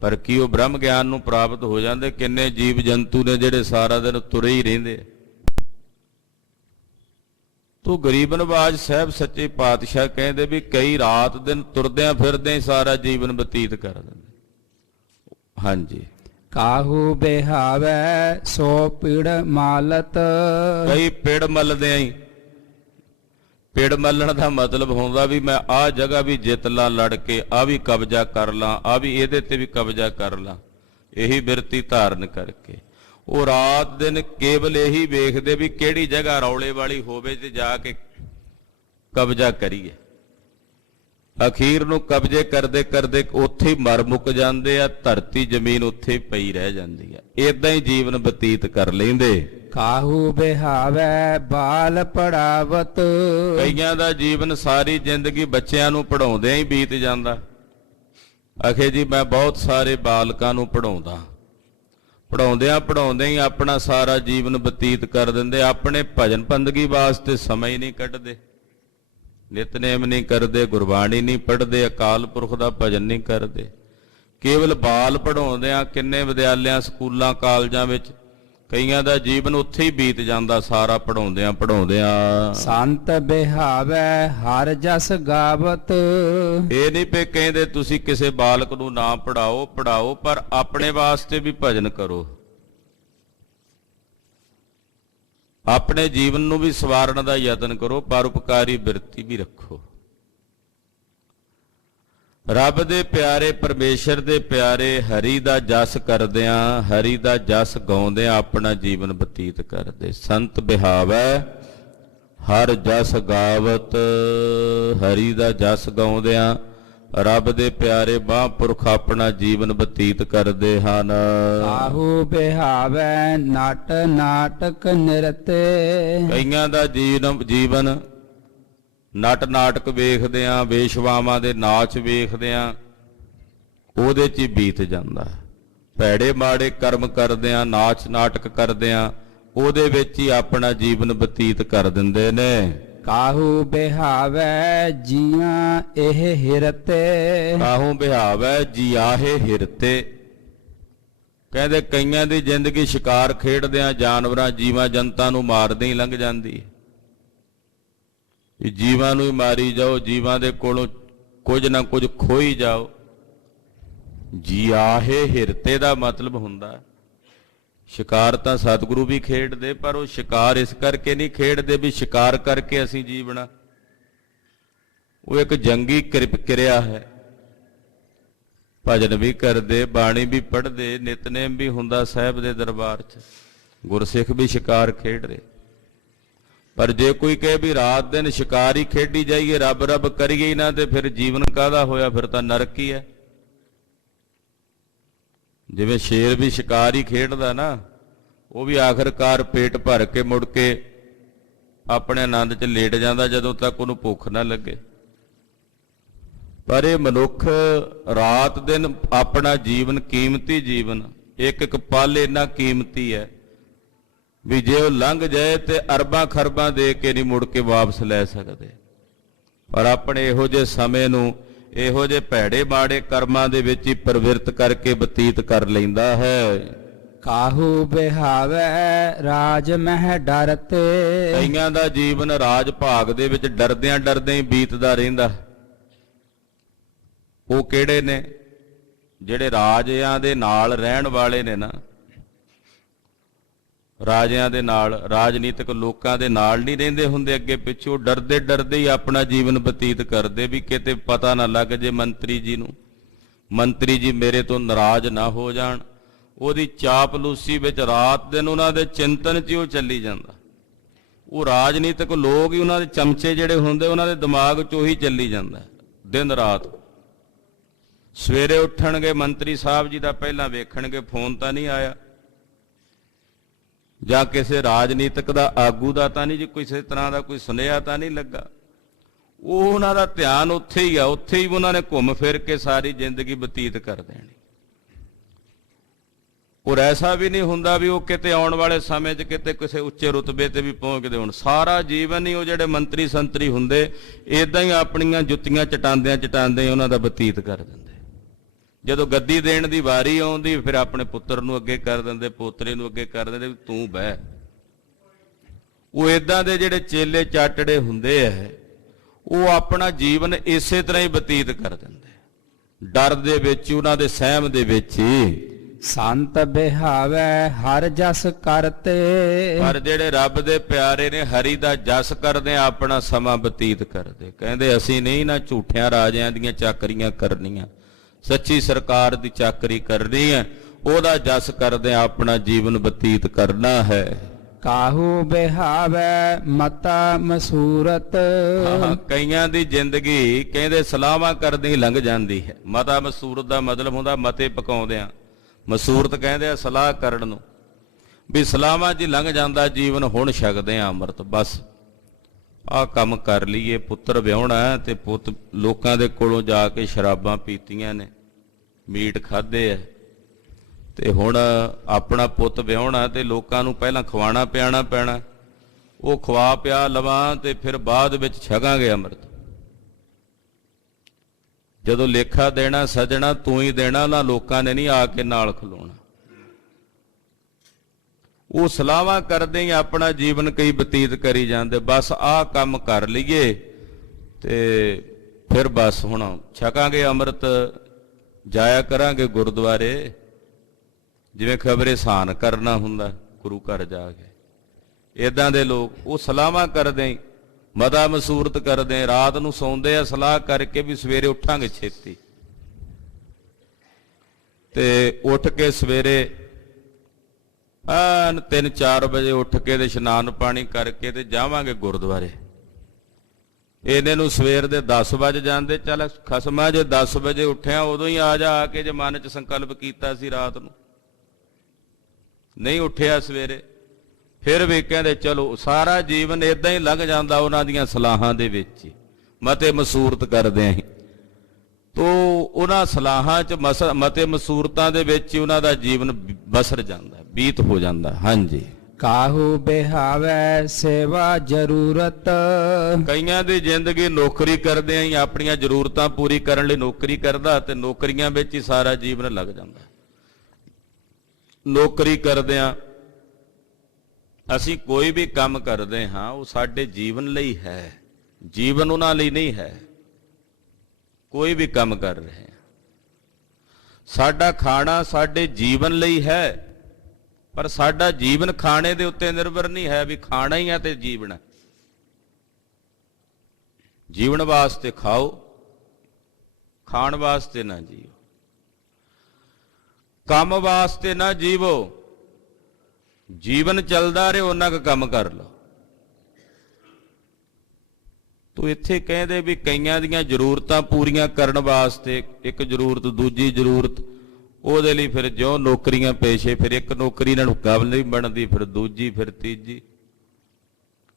ਪਰ ਕੀ ਉਹ ਬ੍ਰਹਮ ਗਿਆਨ ਨੂੰ ਪ੍ਰਾਪਤ ਹੋ ਜਾਂਦੇ? ਕਿੰਨੇ ਜੀਵ ਜੰਤੂ ਨੇ ਜਿਹੜੇ ਸਾਰਾ ਦਿਨ ਤੁਰੇ ਹੀ ਰਹਿੰਦੇ। ਤੋ ਗਰੀਬ ਨਵਾਜ ਸਾਹਿਬ ਸੱਚੇ ਪਾਤਸ਼ਾਹ ਕਹਿੰਦੇ ਵੀ ਕਈ ਰਾਤ ਦਿਨ ਤੁਰਦਿਆਂ ਫਿਰਦਿਆਂ ਹੀ ਸਾਰਾ ਜੀਵਨ ਬਤੀਤ ਕਰ ਦਿੰਦੇ। ਹਾਂਜੀ। ਕਾਹੂ ਬਿਹਾਵੈ ਸੋ ਪਿੜ ਮਾਲਤ। ਕਈ ਪਿੜ ਮੱਲਦੇ ਆਂ। ਪਿੜ ਮੱਲਣ ਦਾ ਮਤਲਬ ਹੁੰਦਾ ਵੀ ਮੈਂ ਆਹ ਜਗ੍ਹਾ ਵੀ ਜਿੱਤ ਲਾਂ ਲੜ ਕੇ, ਆ ਵੀ ਕਬਜ਼ਾ ਕਰ ਲਾਂ, ਆ ਵੀ ਇਹਦੇ ਤੇ ਵੀ ਕਬਜ਼ਾ ਕਰ ਲਾਂ। ਇਹੀ ਬਿਰਤੀ ਧਾਰਨ ਕਰਕੇ ਉਹ ਰਾਤ ਦਿਨ ਕੇਵਲ ਇਹੀ ਵੇਖਦੇ ਵੀ ਕਿਹੜੀ ਜਗ੍ਹਾ ਰੌਲੇ ਵਾਲੀ ਹੋਵੇ ਤੇ ਜਾ ਕੇ ਕਬਜ਼ਾ ਕਰੀਏ। ਅਖੀਰ ਨੂੰ ਕਬਜ਼ੇ ਕਰਦੇ ਕਰਦੇ ਉੱਥੇ ਹੀ ਮਰ ਮੁੱਕ ਜਾਂਦੇ ਆ। ਧਰਤੀ ਜ਼ਮੀਨ ਉੱਥੇ ਹੀ ਪਈ ਰਹਿ ਜਾਂਦੀ ਆ। ਏਦਾਂ ਹੀ ਜੀਵਨ ਬਤੀਤ ਕਰ ਲੈਂਦੇ। ਕਾਹੂ ਬਿਹਾਵੈ ਬਾਲ ਪੜਾਵਤ। ਕਈਆਂ ਦਾ ਜੀਵਨ ਸਾਰੀ ਜ਼ਿੰਦਗੀ ਬੱਚਿਆਂ ਨੂੰ ਪੜਾਉਂਦਿਆਂ ਹੀ ਬੀਤ ਜਾਂਦਾ। ਆਖੇ ਜੀ ਮੈਂ ਬਹੁਤ ਸਾਰੇ ਬਾਲਕਾਂ ਨੂੰ ਪੜਾਉਂਦਾ। ਪੜਾਉਂਦਿਆਂ ਹੀ ਆਪਣਾ ਸਾਰਾ ਜੀਵਨ ਬਤੀਤ ਕਰ ਦਿੰਦੇ। ਆਪਣੇ ਭਜਨ ਬੰਦਗੀ ਵਾਸਤੇ ਸਮਾਂ ਹੀ ਨਹੀਂ ਕੱਢਦੇ, ਨਿਤਨੇਮ ਨਹੀਂ ਕਰਦੇ, ਗੁਰਬਾਣੀ ਨਹੀਂ ਪੜ੍ਹਦੇ, ਅਕਾਲ ਪੁਰਖ ਦਾ ਭਜਨ ਨਹੀਂ ਕਰਦੇ। ਕੇਵਲ ਬਾਲ ਪੜਾਉਂਦਿਆਂ ਕਿੰਨੇ ਵਿਦਿਆਲਿਆਂ, ਸਕੂਲਾਂ, ਕਾਲਜਾਂ ਵਿੱਚ ਕਈਆਂ ਦਾ ਜੀਵਨ ਉੱਥੇ ਹੀ ਬੀਤ ਜਾਂਦਾ ਸਾਰਾ ਪੜਾਉਂਦਿਆਂ। ਸੰਤ ਬਿਹਾਵੈ ਹਰ ਜਸ ਗਾਵਤ। ਇਹ ਨਹੀਂ ਪਏ ਕਹਿੰਦੇ ਤੁਸੀਂ ਕਿਸੇ ਬਾਲਕ ਨੂੰ ਨਾ ਪੜਾਓ, ਪਰ ਆਪਣੇ ਵਾਸਤੇ ਵੀ ਭਜਨ ਕਰੋ। ਆਪਣੇ ਜੀਵਨ ਨੂੰ ਵੀ ਸਵਾਰਨ ਦਾ ਯਤਨ ਕਰੋ, ਪਰਉਪਕਾਰੀ ਬਿਰਤੀ ਵੀ ਰੱਖੋ। ਰੱਬ ਦੇ ਪਿਆਰੇ, ਪਰਮੇਸ਼ਰ ਦੇ ਪਿਆਰੇ ਹਰੀ ਦਾ ਜਸ ਕਰਦਿਆਂ, ਹਰੀ ਦਾ ਜਸ ਗਾਉਂਦਿਆਂ ਆਪਣਾ ਜੀਵਨ ਬਤੀਤ ਕਰਦੇ। ਸੰਤ ਬਿਹਾਵੈ ਹਰ ਜਸ ਗਾਵਤ। ਹਰੀ ਦਾ ਜਸ ਗਾਉਂਦਿਆਂ ਰੱਬ ਦੇ ਪਿਆਰੇ ਮਹਾਂਪੁਰਖ ਆਪਣਾ ਜੀਵਨ ਬਤੀਤ ਕਰਦੇ ਹਨ। ਕਾਹੂ ਬਿਹਾਵੈ ਨਟ ਨਾਟਕ ਨਿਰਤੇ। ਕਈਆਂ ਦਾ ਜੀਵਨ ਨਟ ਨਾਟਕ ਵੇਖਦਿਆਂ, ਵੇਸ਼ਵਾਵਾਂ ਦੇ ਨਾਚ ਵੇਖਦਿਆਂ ਉਹਦੇ 'ਚ ਹੀ ਬੀਤ ਜਾਂਦਾ। ਭੈੜੇ ਮਾੜੇ ਕਰਮ ਕਰਦਿਆਂ, ਨਾਚ ਨਾਟਕ ਕਰਦਿਆਂ ਉਹਦੇ ਵਿੱਚ ਹੀ ਆਪਣਾ ਜੀਵਨ ਬਤੀਤ ਕਰ ਦਿੰਦੇ ਨੇ। ਕਾਹੂ ਬਿਹਾਵੈ ਜੀਆਂ ਇਹ ਹਿਰਤੇ। ਕਾਹੂ ਬਿਹਾਵੈ ਜੀਆਹੇ ਹਿਰਤੇ। ਕਹਿੰਦੇ ਕਈਆਂ ਦੀ ਜ਼ਿੰਦਗੀ ਸ਼ਿਕਾਰ ਖੇਡਦਿਆਂ ਜਾਨਵਰਾਂ, ਜੀਵਾਂ ਜੰਤਾਂ ਨੂੰ ਮਾਰਦੇ ਹੀ ਲੰਘ ਜਾਂਦੀ ਹੈ। ਜੀਵਾਂ ਨੂੰ ਹੀ ਮਾਰੀ ਜਾਓ, ਜੀਵਾਂ ਦੇ ਕੋਲੋਂ ਕੁਝ ਨਾ ਕੁਝ ਖੋਈ ਜਾਓ। ਜੀਆਹੇ ਹਿਰਤੇ ਦਾ ਮਤਲਬ ਹੁੰਦਾ ਸ਼ਿਕਾਰ ਤਾਂ ਸਤਿਗੁਰੂ ਵੀ ਖੇਡਦੇ, ਪਰ ਉਹ ਸ਼ਿਕਾਰ ਇਸ ਕਰਕੇ ਨਹੀਂ ਖੇਡਦੇ ਵੀ ਸ਼ਿਕਾਰ ਕਰਕੇ ਅਸੀਂ ਜੀਵਣਾ। ਉਹ ਇੱਕ ਜੰਗੀ ਕਿਰਿਆ ਹੈ। ਭਜਨ ਵੀ ਕਰਦੇ, ਬਾਣੀ ਵੀ ਪੜ੍ਹਦੇ, ਨਿਤਨੇਮ ਵੀ ਹੁੰਦਾ ਸਾਹਿਬ ਦੇ ਦਰਬਾਰ 'ਚ, ਗੁਰਸਿੱਖ ਵੀ ਸ਼ਿਕਾਰ ਖੇਡਦੇ। ਪਰ ਜੇ ਕੋਈ ਕਹੇ ਵੀ ਰਾਤ ਦਿਨ ਸ਼ਿਕਾਰ ਹੀ ਖੇਡੀ ਜਾਈਏ, ਰੱਬ ਰੱਬ ਕਰੀਏ ਹੀ ਨਾ, ਤੇ ਫਿਰ ਜੀਵਨ ਕਾਹਦਾ ਹੋਇਆ? ਫਿਰ ਤਾਂ ਨਰਕ ਹੀ ਹੈ। ਜਿਵੇਂ ਸ਼ੇਰ ਵੀ ਸ਼ਿਕਾਰ ਹੀ ਖੇਡਦਾ ਨਾ, ਉਹ ਵੀ ਆਖਰਕਾਰ ਪੇਟ ਭਰ ਕੇ ਮੁੜ ਕੇ ਆਪਣੇ ਆਨੰਦ 'ਚ ਲੇਟ ਜਾਂਦਾ ਜਦੋਂ ਤੱਕ ਉਹਨੂੰ ਭੁੱਖ ਨਾ ਲੱਗੇ। ਪਰ ਇਹ ਮਨੁੱਖ ਰਾਤ ਦਿਨ ਆਪਣਾ ਜੀਵਨ, ਕੀਮਤੀ ਜੀਵਨ, ਇੱਕ ਇੱਕ ਪਲ ਇੰਨਾ ਕੀਮਤੀ ਹੈ ਵੀ ਜੇ ਉਹ ਲੰਘ ਜਾਏ ਤੇ ਅਰਬਾਂ ਖਰਬਾਂ ਦੇ ਕੇ ਨਹੀਂ ਮੁੜ ਕੇ ਵਾਪਸ ਲੈ ਸਕਦੇ। ਪਰ ਆਪਣੇ ਇਹੋ ਜਿਹੇ ਸਮੇਂ ਨੂੰ ਇਹੋ ਜਿਹੇ ਭੈੜੇ ਮਾੜੇ ਕਰਮਾਂ ਦੇ ਵਿੱਚ ਹੀ ਪ੍ਰਵਿਰਤ ਕਰਕੇ ਬਤੀਤ ਕਰ ਲੈਂਦਾ ਹੈ। ਕਾਹੂ ਬਿਹਾਵੈ ਰਾਜ ਮਹਿ ਡਰਤੇ। ਕਈਆਂ ਦਾ ਜੀਵਨ ਰਾਜ ਭਾਗ ਦੇ ਵਿੱਚ ਡਰਦਿਆਂ ਡਰਦਿਆਂ ਹੀ ਬੀਤਦਾ ਰਹਿੰਦਾ। ਉਹ ਕਿਹੜੇ ਨੇ? ਜਿਹੜੇ ਰਾਜਿਆਂ ਦੇ ਨਾਲ ਰਹਿਣ ਵਾਲੇ ਨੇ ਨਾ, ਰਾਜਿਆਂ ਦੇ ਨਾਲ, ਰਾਜਨੀਤਿਕ ਲੋਕਾਂ ਦੇ ਨਾਲ ਨਹੀਂ ਰਹਿੰਦੇ ਹੁੰਦੇ ਅੱਗੇ ਪਿੱਛੇ। ਉਹ ਡਰਦੇ ਡਰਦੇ ਹੀ ਆਪਣਾ ਜੀਵਨ ਬਤੀਤ ਕਰਦੇ ਵੀ ਕਿਤੇ ਪਤਾ ਨਾ ਲੱਗ ਜੇ ਮੰਤਰੀ ਜੀ ਨੂੰ, ਮੰਤਰੀ ਜੀ ਮੇਰੇ ਤੋਂ ਨਾਰਾਜ਼ ਨਾ ਹੋ ਜਾਣ। ਉਹਦੀ ਚਾਪਲੂਸੀ ਵਿੱਚ ਰਾਤ ਦਿਨ ਉਹਨਾਂ ਦੇ ਚਿੰਤਨ 'ਚ ਹੀ ਉਹ ਚੱਲੀ ਜਾਂਦਾ। ਉਹ ਰਾਜਨੀਤਿਕ ਲੋਕ ਹੀ ਉਹਨਾਂ ਦੇ ਚਮਚੇ ਜਿਹੜੇ ਹੁੰਦੇ ਉਹਨਾਂ ਦੇ ਦਿਮਾਗ 'ਚ ਉਹੀ ਚੱਲੀ ਜਾਂਦਾ ਦਿਨ ਰਾਤ। ਸਵੇਰੇ ਉੱਠਣਗੇ ਮੰਤਰੀ ਸਾਹਿਬ ਜੀ ਦਾ ਪਹਿਲਾਂ ਵੇਖਣਗੇ ਫੋਨ ਤਾਂ ਨਹੀਂ ਆਇਆ, ਜਾਂ ਕਿਸੇ ਰਾਜਨੀਤਿਕ ਦਾ ਆਗੂ ਦਾ ਤਾਂ ਨਹੀਂ, ਜੀ ਕਿਸੇ ਤਰ੍ਹਾਂ ਦਾ ਕੋਈ ਸੁਨੇਹਾ ਤਾਂ ਨਹੀਂ ਲੱਗਾ। ਉਹ ਉਹਨਾਂ ਦਾ ਧਿਆਨ ਉੱਥੇ ਹੀ ਆ, ਉੱਥੇ ਹੀ ਉਹਨਾਂ ਨੇ ਘੁੰਮ ਫਿਰ ਕੇ ਸਾਰੀ ਜ਼ਿੰਦਗੀ ਬਤੀਤ ਕਰ ਦੇਣੀ। ਔਰ ਐਸਾ ਵੀ ਨਹੀਂ ਹੁੰਦਾ ਵੀ ਉਹ ਕਿਤੇ ਆਉਣ ਵਾਲੇ ਸਮੇਂ 'ਚ ਕਿਤੇ ਕਿਸੇ ਉੱਚੇ ਰੁਤਬੇ ਤੇ ਵੀ ਪਹੁੰਚਦੇ ਹੋਣ। ਸਾਰਾ ਜੀਵਨ ਹੀ ਉਹ ਜਿਹੜੇ ਮੰਤਰੀ ਸੰਤਰੀ ਹੁੰਦੇ ਇਦਾਂ ਹੀ ਆਪਣੀਆਂ ਜੁੱਤੀਆਂ ਚਟਾਉਂਦੇ ਉਹਨਾਂ ਦਾ ਬਤੀਤ ਕਰ ਦਿੰਦੇ। ਜਦੋਂ ਗੱਦੀ ਦੇਣ ਦੀ ਵਾਰੀ ਆਉਂਦੀ ਫਿਰ ਆਪਣੇ ਪੁੱਤਰ ਨੂੰ ਅੱਗੇ ਕਰ ਦਿੰਦੇ, ਪੋਤਰੇ ਨੂੰ ਅੱਗੇ ਕਰ ਦਿੰਦੇ, ਤੂੰ ਬਹਿ। ਉਹ ਇਦਾਂ ਦੇ ਜਿਹੜੇ ਚੇਲੇ ਚਾਟੜੇ ਹੁੰਦੇ ਆ, ਉਹ ਆਪਣਾ ਜੀਵਨ ਇਸੇ ਤਰ੍ਹਾਂ ਹੀ ਬਤੀਤ ਕਰ ਦਿੰਦੇ, ਡਰ ਦੇ ਵਿੱਚ, ਉਹਨਾਂ ਦੇ ਸਹਿਮ ਦੇ ਵਿੱਚ ਹੀ। ਸੰਤ ਬਿਹਾਵੈ ਹਰ ਜਸ ਕਰਤੇ। ਪਰ ਜਿਹੜੇ ਰੱਬ ਦੇ ਪਿਆਰੇ ਨੇ ਹਰੀ ਦਾ ਜਸ ਕਰਦੇ ਆਪਣਾ ਸਮਾਂ ਬਤੀਤ ਕਰਦੇ। ਕਹਿੰਦੇ ਅਸੀਂ ਨਹੀਂ ਨਾ ਝੂਠਿਆਂ ਰਾਜਿਆਂ ਦੀਆਂ ਚਾਕਰੀਆਂ ਕਰਨੀਆਂ, ਸੱਚੀ ਸਰਕਾਰ ਦੀ ਚਾਕਰੀ ਕਰਨੀ ਹੈ, ਉਹਦਾ ਜਸ ਕਰਦੇ ਆਪਣਾ ਜੀਵਨ ਬਤੀਤ ਕਰਨਾ ਹੈ। ਕਾਹੂ ਬਿਹਾਵੈ ਮਤਾ ਮਸੂਰਤ। ਕਈਆਂ ਦੀ ਜ਼ਿੰਦਗੀ ਕਹਿੰਦੇ ਸਲਾਹਾਂ ਕਰਦੀ ਲੰਘ ਜਾਂਦੀ ਹੈ। ਮਤਾ ਮਸੂਰਤ ਦਾ ਮਤਲਬ ਹੁੰਦਾ ਮਤੇ ਪਕਾਉਂਦਿਆਂ, ਮਸੂਰਤ ਕਹਿੰਦੇ ਆ ਸਲਾਹ ਕਰਨ ਨੂੰ, ਵੀ ਸਲਾਹਾਂ 'ਚ ਲੰਘ ਜਾਂਦਾ ਜੀਵਨ। ਹੁਣ ਛਕਦੇ ਆ ਅੰਮ੍ਰਿਤ, ਬਸ ਆਹ ਕੰਮ ਕਰ ਲਈਏ। ਪੁੱਤਰ ਵਿਆਹੁਣਾ ਤੇ ਪੁੱਤ ਲੋਕਾਂ ਦੇ ਕੋਲੋਂ ਜਾ ਕੇ ਸ਼ਰਾਬਾਂ ਪੀਤੀਆਂ ਨੇ, ਮੀਟ ਖਾਧੇ ਆ, ਤੇ ਹੁਣ ਆਪਣਾ ਪੁੱਤ ਵਿਆਹੁਣਾ ਤੇ ਲੋਕਾਂ ਨੂੰ ਪਹਿਲਾਂ ਖਵਾਣਾ ਪਿਆਣਾ ਪੈਣਾ। ਉਹ ਖਵਾ ਪਿਆ ਲਵਾਂ ਤੇ ਫਿਰ ਬਾਅਦ ਵਿੱਚ ਛਕਾਂਗੇ ਅੰਮ੍ਰਿਤ। ਜਦੋਂ ਲੇਖਾ ਦੇਣਾ ਸਜਣਾ ਤੂੰ ਹੀ ਦੇਣਾ, ਨਾ ਲੋਕਾਂ ਨੇ ਨਹੀਂ ਆ ਕੇ ਨਾਲ ਖਲੋਣਾ। ਉਹ ਸਲਾਹਾਂ ਕਰਦੇ ਹੀ ਆਪਣਾ ਜੀਵਨ ਕਈ ਬਤੀਤ ਕਰੀ ਜਾਂਦੇ। ਬਸ ਆਹ ਕੰਮ ਕਰ ਲਈਏ ਤੇ ਫਿਰ ਬਸ ਹੁਣ ਛਕਾਂਗੇ ਅੰਮ੍ਰਿਤ, ਜਾਇਆ ਕਰਾਂਗੇ ਗੁਰਦੁਆਰੇ, ਜਿਵੇਂ ਖਬਰੇ ਸਾਨ ਕਰਨਾ ਹੁੰਦਾ ਗੁਰੂ ਘਰ ਜਾ ਕੇ। ਇਦਾਂ ਦੇ ਲੋਕ ਉਹ ਸਲਾਹਾਂ ਕਰਦੇ, ਮਦਾ ਮਸੂਰਤ ਕਰਦੇ, ਰਾਤ ਨੂੰ ਸੌਂਦੇ ਆ ਸਲਾਹ ਕਰਕੇ ਵੀ ਸਵੇਰੇ ਉੱਠਾਂਗੇ ਛੇਤੀ, ਤੇ ਉੱਠ ਕੇ ਸਵੇਰੇ 3-4 ਵਜੇ ਉੱਠ ਕੇ ਤੇ ਇਸ਼ਨਾਨ ਪਾਣੀ ਕਰਕੇ ਤੇ ਜਾਵਾਂਗੇ ਗੁਰਦੁਆਰੇ। ਇਹਨੇ ਨੂੰ ਸਵੇਰ ਦੇ 10 ਵਜੇ ਜਾਂਦੇ। ਚੱਲ ਖਸਮਾ ਜੇ 10 ਵਜੇ ਉੱਠਿਆ ਉਦੋਂ ਹੀ ਆ ਜਾ ਕੇ, ਜੇ ਮਨ 'ਚ ਸੰਕਲਪ ਕੀਤਾ ਸੀ ਰਾਤ ਨੂੰ, ਨਹੀਂ ਉੱਠਿਆ ਸਵੇਰੇ, ਫਿਰ ਵੀ ਕਹਿੰਦੇ ਚਲੋ ਸਾਰਾ ਜੀਵਨ ਇਦਾਂ ਹੀ ਲੰਘ ਜਾਂਦਾ ਉਹਨਾਂ ਦੀਆਂ ਸਲਾਹਾਂ ਦੇ ਵਿੱਚ ਹੀ, ਮਤੇ ਮਸੂਰਤ ਕਰਦੇ ਆਂ। ਤੋ ਉਹਨਾਂ ਸਲਾਹਾਂ 'ਚ ਮਤੇ ਮਸੂਰਤਾਂ ਦੇ ਵਿੱਚ ਹੀ ਉਹਨਾਂ ਦਾ ਜੀਵਨ ਬਸਰ ਜਾਂਦਾ, ਬੀਤ ਹੋ ਜਾਂਦਾ। ਹਾਂਜੀ। ਕਾਹੂ ਬਿਹਾਵੈ ਸੇਵਾ ਜ਼ਰੂਰਤ। ਕਈਆਂ ਦੀ ਜ਼ਿੰਦਗੀ ਨੌਕਰੀ ਕਰਦੇ ਆਂ, ਆਪਣੀਆਂ ਜ਼ਰੂਰਤਾਂ ਪੂਰੀ ਕਰਨ ਲਈ ਨੌਕਰੀ ਕਰਦਾ ਤੇ ਨੌਕਰੀਆਂ ਵਿੱਚ ਹੀ ਸਾਰਾ ਜੀਵਨ ਲੱਗ ਜਾਂਦਾ। ਨੌਕਰੀ ਕਰਦੇ ਆਂ, ਅਸੀਂ ਕੋਈ ਵੀ ਕੰਮ ਕਰਦੇ ਹਾਂ ਉਹ ਸਾਡੇ ਜੀਵਨ ਲਈ ਹੈ, ਜੀਵਨ ਉਹਨਾਂ ਲਈ ਨਹੀਂ ਹੈ। ਕੋਈ ਵੀ ਕੰਮ ਕਰ ਰਹੇ ਹਾਂ, ਸਾਡਾ ਖਾਣਾ ਸਾਡੇ ਜੀਵਨ ਲਈ ਹੈ, ਪਰ ਸਾਡਾ ਜੀਵਨ ਖਾਣੇ ਦੇ ਉੱਤੇ ਨਿਰਭਰ ਨਹੀਂ ਹੈ ਵੀ ਖਾਣਾ ਹੀ ਹੈ ਤੇ ਜੀਵਨ ਹੈ। ਜੀਵਨ ਵਾਸਤੇ ਖਾਓ, ਖਾਣ ਵਾਸਤੇ ਨਾ ਜੀਓ, ਕੰਮ ਵਾਸਤੇ ਨਾ ਜੀਵੋ। ਜੀਵਨ ਚੱਲਦਾ ਰਹੇ ਉਹਨਾਂ ਕੁ ਕੰਮ ਕਰ ਲਓ। ਤੋ ਇੱਥੇ ਕਹਿੰਦੇ ਵੀ ਕਈਆਂ ਦੀਆਂ ਜ਼ਰੂਰਤਾਂ ਪੂਰੀਆਂ ਕਰਨ ਵਾਸਤੇ, ਇੱਕ ਜ਼ਰੂਰਤ ਦੂਜੀ ਜ਼ਰੂਰਤ, ਉਹਦੇ ਲਈ ਫਿਰ ਜਿਉਂ ਨੌਕਰੀਆਂ ਪੇਸ਼ੇ, ਫਿਰ ਇੱਕ ਨੌਕਰੀ ਨਾਲ ਗੱਲ ਨਹੀਂ ਬਣਦੀ, ਫਿਰ ਦੂਜੀ, ਫਿਰ ਤੀਜੀ,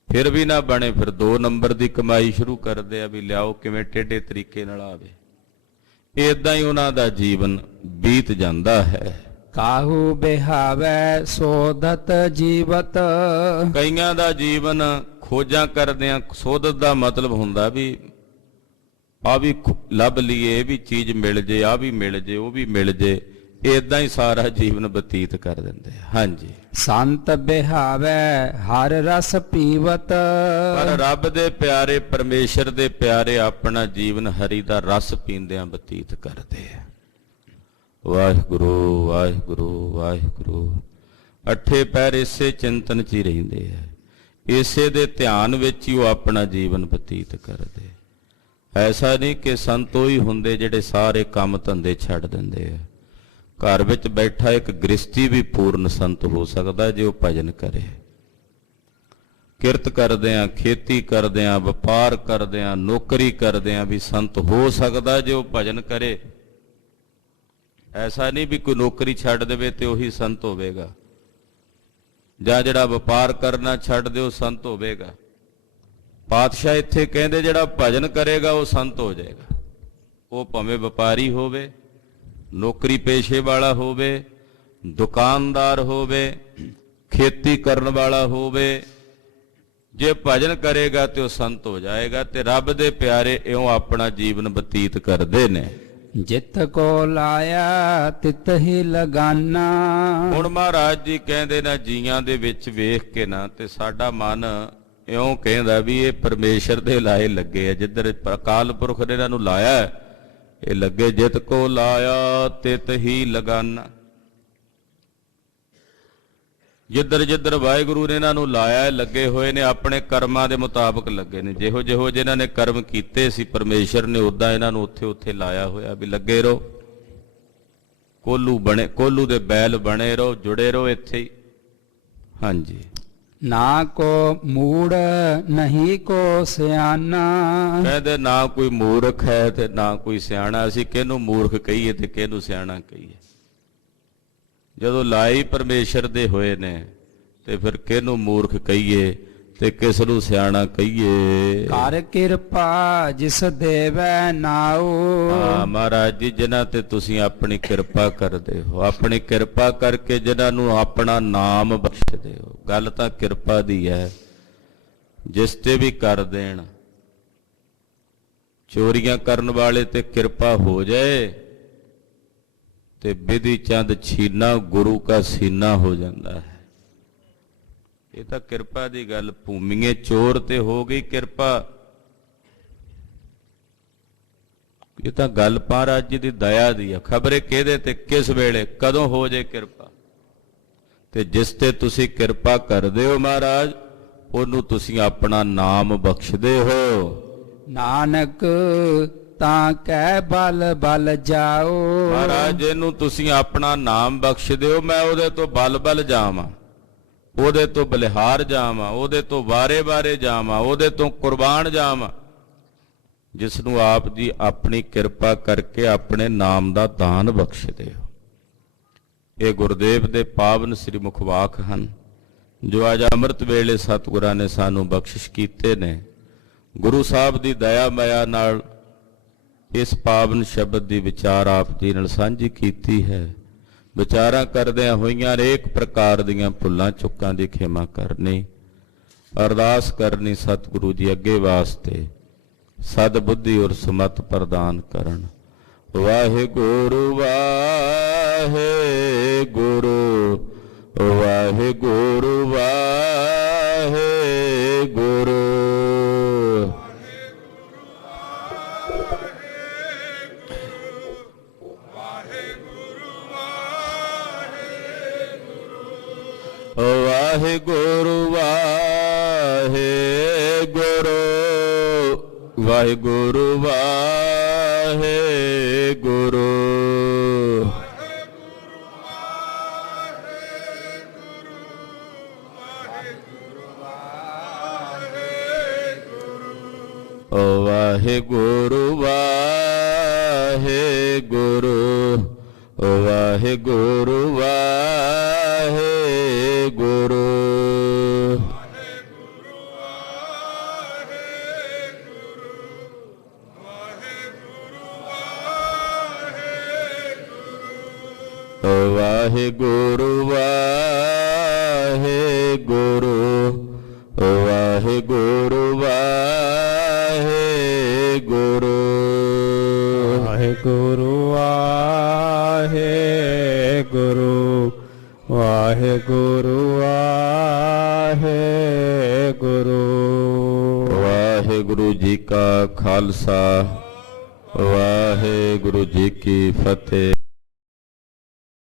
ਫਿਰ ਵੀ ਨਾ ਬਣੇ, ਫਿਰ 2 ਨੰਬਰ ਦੀ ਕਮਾਈ ਸ਼ੁਰੂ ਕਰਦੇ ਆ ਵੀ ਲਿਆਓ ਕਿਵੇਂ ਟੇਢੇ ਤਰੀਕੇ ਨਾਲ ਆਵੇ। ਇਦਾਂ ਹੀ ਉਹਨਾਂ ਦਾ ਜੀਵਨ ਬੀਤ ਜਾਂਦਾ ਹੈ। ਕਾਹੂ ਬਿਹਾਵੈ ਸੋਧਤ ਜੀਵਤ। ਕਈਆਂ ਦਾ ਜੀਵਨ ਖੋਜਾਂ ਕਰਦੇ ਆ। ਸੋਧਤ ਦਾ ਮਤਲਬ ਹੁੰਦਾ ਵੀ ਆ ਵੀ ਲੱਭ ਲਈਏ, ਇਹ ਵੀ ਚੀਜ਼ ਮਿਲ ਜੇ, ਆ ਵੀ ਮਿਲ ਜੇ, ਉਹ ਵੀ ਮਿਲ ਜੇ। ਇਦਾਂ ਹੀ ਸਾਰਾ ਜੀਵਨ ਬਤੀਤ ਕਰ ਦਿੰਦੇ। ਹਾਂਜੀ। ਸੰਤ ਬਿਹਾਵੈ ਹਰ ਰਸ ਪੀਵਤ। ਪਰ ਰੱਬ ਦੇ ਪਿਆਰੇ, ਪਰਮੇਸ਼ਰ ਦੇ ਪਿਆਰੇ ਆਪਣਾ ਜੀਵਨ ਹਰੀ ਦਾ ਰਸ ਪੀਂਦਿਆਂ ਬਤੀਤ ਕਰਦੇ ਆ। ਵਾਹਿਗੁਰੂ ਵਾਹਿਗੁਰੂ ਵਾਹਿਗੁਰੂ। 8 ਪਹਿਰ ਇਸੇ ਚਿੰਤਨ 'ਚ ਹੀ ਰਹਿੰਦੇ ਆ, ਇਸੇ ਦੇ ਧਿਆਨ ਵਿੱਚ ਹੀ ਉਹ ਆਪਣਾ ਜੀਵਨ ਬਤੀਤ ਕਰਦੇ। ਐਸਾ ਨਹੀਂ ਕਿ ਸੰਤੋ ਹੀ ਹੁੰਦੇ ਜਿਹੜੇ ਸਾਰੇ ਕੰਮ ਧੰਦੇ ਛੱਡ ਦਿੰਦੇ ਆ। ਘਰ ਵਿੱਚ ਬੈਠਾ ਇੱਕ ਗ੍ਰਸਤੀ ਵੀ ਪੂਰਨ ਸੰਤ ਹੋ ਸਕਦਾ ਜੇ ਉਹ ਭਜਨ ਕਰੇ। ਕਿਰਤ ਕਰਦਿਆਂ, ਖੇਤੀ ਕਰਦਿਆਂ, ਵਪਾਰ ਕਰਦਿਆਂ, ਨੌਕਰੀ ਕਰਦਿਆਂ ਵੀ ਸੰਤ ਹੋ ਸਕਦਾ ਜੇ ਉਹ ਭਜਨ ਕਰੇ। ਐਸਾ ਨਹੀਂ ਵੀ ਕੋਈ ਨੌਕਰੀ ਛੱਡ ਦੇਵੇ ਤੇ ਉਹੀ ਸੰਤ ਹੋਵੇਗਾ, ਜਾਂ ਜਿਹੜਾ ਵਪਾਰ ਕਰਨਾ ਛੱਡ ਦੇ ਉਹ ਸੰਤ ਹੋਵੇਗਾ। ਪਾਤਸ਼ਾਹ ਇੱਥੇ ਕਹਿੰਦੇ ਜਿਹੜਾ ਭਜਨ ਕਰੇਗਾ ਉਹ ਸੰਤ ਹੋ ਜਾਏਗਾ। ਉਹ ਭਾਵੇਂ ਵਪਾਰੀ ਹੋਵੇ, ਨੌਕਰੀ ਪੇਸ਼ੇ ਵਾਲਾ ਹੋਵੇ, ਦੁਕਾਨਦਾਰ ਹੋਵੇ, ਖੇਤੀ ਕਰਨ ਵਾਲਾ ਹੋਵੇ, ਜੇ ਭਜਨ ਕਰੇਗਾ ਤੇ ਉਹ ਸੰਤ ਹੋ ਜਾਏਗਾ। ਤੇ ਰੱਬ ਦੇ ਪਿਆਰੇ ਇਉਂ ਆਪਣਾ ਜੀਵਨ ਬਤੀਤ ਕਰਦੇ ਨੇ। ਜਿਤ ਕੋ ਲਾਇਆ ਤਿਤ ਹੀ ਲਗਾਨਾ। ਹੁਣ ਮਹਾਰਾਜ ਜੀ ਕਹਿੰਦੇ ਨਾ, ਜੀਆਂ ਦੇ ਵਿੱਚ ਵੇਖ ਕੇ ਨਾ ਤੇ ਸਾਡਾ ਮਨ ਇਉਂ ਕਹਿੰਦਾ ਵੀ ਇਹ ਪਰਮੇਸ਼ਰ ਦੇ ਲਾਏ ਲੱਗੇ ਆ। ਜਿੱਧਰ ਅਕਾਲ ਪੁਰਖ ਨੇ ਇਹਨਾਂ ਨੂੰ ਲਾਇਆ ਇਹ ਲੱਗੇ। ਜਿਤ ਕੋ ਲਾਇਆ ਤਿਤ ਹੀ ਲਗਾਨਾ। ਜਿੱਧਰ ਜਿੱਧਰ ਵਾਹਿਗੁਰੂ ਨੇ ਇਹਨਾਂ ਨੂੰ ਲਾਇਆ ਲੱਗੇ ਹੋਏ ਨੇ, ਆਪਣੇ ਕਰਮਾਂ ਦੇ ਮੁਤਾਬਕ ਲੱਗੇ ਨੇ। ਜਿਹੋ ਜਿਹੋ ਜਿਨ੍ਹਾਂ ਨੇ ਕਰਮ ਕੀਤੇ ਸੀ ਪਰਮੇਸ਼ਰ ਨੇ ਉੱਦਾਂ ਇਹਨਾਂ ਨੂੰ ਉੱਥੇ ਉੱਥੇ ਲਾਇਆ ਹੋਇਆ ਵੀ ਲੱਗੇ ਰਹੋ। ਕੋਲੂ ਬਣੇ, ਕੋਲੂ ਦੇ ਬੈਲ ਬਣੇ ਰਹੋ, ਜੁੜੇ ਰਹੋ ਇੱਥੇ ਹੀ। ਹਾਂਜੀ। ਨਾ ਕੋ ਮੂੜ ਨਹੀਂ ਕੋ ਸਿਆਣਾ। ਕਹਿੰਦੇ ਨਾ ਕੋਈ ਮੂਰਖ ਹੈ ਤੇ ਨਾ ਕੋਈ ਸਿਆਣਾ। ਅਸੀਂ ਕਿਹਨੂੰ ਮੂਰਖ ਕਹੀਏ ਤੇ ਕਿਹਨੂੰ ਸਿਆਣਾ ਕਹੀਏ? ਜਦੋਂ ਲਾਈ ਪਰਮੇਸ਼ਰ ਦੇ ਹੋਏ ਨੇ ਤੇ ਫਿਰ ਕਿਹਨੂੰ ਮੂਰਖ ਕਹੀਏ ਤੇ ਕਿਸ ਨੂੰ ਸਿਆਣਾ ਕਹੀਏ? ਕਰ ਕਿਰਪਾ ਜਿਸ ਦੇਵੈ ਨਾਉ। ਹਾਂ ਮਹਾਰਾਜ ਜੀ, ਜਿਨ੍ਹਾਂ ਤੇ ਤੁਸੀਂ ਆਪਣੀ ਕਿਰਪਾ ਕਰਦੇ ਹੋ, ਆਪਣੀ ਕਿਰਪਾ ਕਰਕੇ ਜਿਨ੍ਹਾਂ ਨੂੰ ਆਪਣਾ ਨਾਮ ਬਖਸ਼ਦੇ ਹੋ। ਗੱਲ ਤਾਂ ਕਿਰਪਾ ਦੀ ਹੈ। ਜਿਸ ਤੇ ਵੀ ਕਰ ਦੇਣ, ਚੋਰੀਆਂ ਕਰਨ ਵਾਲੇ ਤੇ ਕਿਰਪਾ ਹੋ ਜਾਏ ਤੇ ਬਿਧੀ ਚੰਦ ਛੀਨਾ ਗੁਰੂ ਕਾ ਸੀਨਾ ਹੋ ਜਾਂਦਾ ਹੈ। ਇਹ ਤਾਂ ਕਿਰਪਾ ਦੀ ਗੱਲ। ਭੂਮੀਏ ਚੋਰ ਤੇ ਹੋ ਗਈ ਕਿਰਪਾ। ਇਹ ਤਾਂ ਗੱਲ ਮਹਾਰਾਜ ਜੀ ਦੀ ਦਇਆ ਦੀ ਆ। ਖਬਰੇ ਕਿਹਦੇ ਤੇ ਕਿਸ ਵੇਲੇ ਕਦੋਂ ਹੋ ਜੇ ਕਿਰਪਾ। ਤੇ ਜਿਸ ਤੇ ਤੁਸੀਂ ਕਿਰਪਾ ਕਰਦੇ ਹੋ ਮਹਾਰਾਜ, ਉਹਨੂੰ ਤੁਸੀਂ ਆਪਣਾ ਨਾਮ ਬਖਸ਼ਦੇ ਹੋ। ਨਾਨਕ ਤਾਂ ਕਹਿ ਬਲ ਬਲ ਜਾਓ। ਮਹਾਰਾਜ ਇਹਨੂੰ ਤੁਸੀਂ ਆਪਣਾ ਨਾਮ ਬਖਸ਼ਦੇ ਹੋ, ਮੈਂ ਉਹਦੇ ਤੋਂ ਬਲ ਬਲ ਜਾਵਾਂ, ਉਹਦੇ ਤੋਂ ਬਲਿਹਾਰ ਜਾਵਾਂ, ਉਹਦੇ ਤੋਂ ਵਾਰੇ ਵਾਰੇ ਜਾਵਾਂ, ਉਹਦੇ ਤੋਂ ਕੁਰਬਾਨ ਜਾਵਾਂ। ਜਿਸ ਨੂੰ ਆਪ ਜੀ ਆਪਣੀ ਕਿਰਪਾ ਕਰਕੇ ਆਪਣੇ ਨਾਮ ਦਾ ਦਾਨ ਬਖਸ਼ਦੇ ਹੋ। ਇਹ ਗੁਰਦੇਵ ਦੇ ਪਾਵਨ ਸ੍ਰੀ ਮੁਖਵਾਕ ਹਨ ਜੋ ਅੱਜ ਅੰਮ੍ਰਿਤ ਵੇਲੇ ਸਤਿਗੁਰਾਂ ਨੇ ਸਾਨੂੰ ਬਖਸ਼ਿਸ਼ ਕੀਤੇ ਨੇ। ਗੁਰੂ ਸਾਹਿਬ ਦੀ ਦਇਆ ਮਾਇਆ ਨਾਲ ਇਸ ਪਾਵਨ ਸ਼ਬਦ ਦੀ ਵਿਚਾਰ ਆਪ ਜੀ ਨਾਲ ਸਾਂਝੀ ਕੀਤੀ ਹੈ। ਵਿਚਾਰਾਂ ਕਰਦਿਆਂ ਹੋਈਆਂ ਅਨੇਕ ਪ੍ਰਕਾਰ ਦੀਆਂ ਭੁੱਲਾਂ ਚੁੱਕਾਂ ਦੀ ਖਿਮਾ ਕਰਨੀ, ਅਰਦਾਸ ਕਰਨੀ ਸਤਿਗੁਰੂ ਜੀ ਅੱਗੇ ਵਾਸਤੇ ਸਦ ਬੁੱਧੀ ਔਰ ਸਮਤ ਪ੍ਰਦਾਨ ਕਰਨ। ਵਾਹਿਗੁਰੂ ਵਾਹਿਗੁਰੂ ਵਾਹਿਗੁਰੂ ਵਾਹਿਗੁਰੂ। ਵਾਹਿਗੁਰੂ ਵਾਹਿਗੁਰੂ ਵਾਹਿਗੁਰੂ ਵਾਹਿਗੁਰੂ। ਵਾਹਿਗੁਰੂ ਵਾਹਿਗੁਰੂ ਵਾਹਿਗੁਰੂ ਵਾਹਿਗੁਰੂ। ਵਾਹਿਗੁਰੂ ਵਾਹਿਗੁਰੂ ਵਾਹਿਗੁਰੂ ਵਾਹਿਗੁਰੂ। ਵਾਹਿਗੁਰੂ ਵਾਹਿਗੁਰੂ ਵਾਹਿਗੁਰੂ ਵਾਹਿਗੁਰੂ। ਵਾਹਿਗੁਰੂ ਜੀ ਕਾ ਖਾਲਸਾ, ਵਾਹਿਗੁਰੂ ਜੀ ਕੀ ਫਤਿਹ।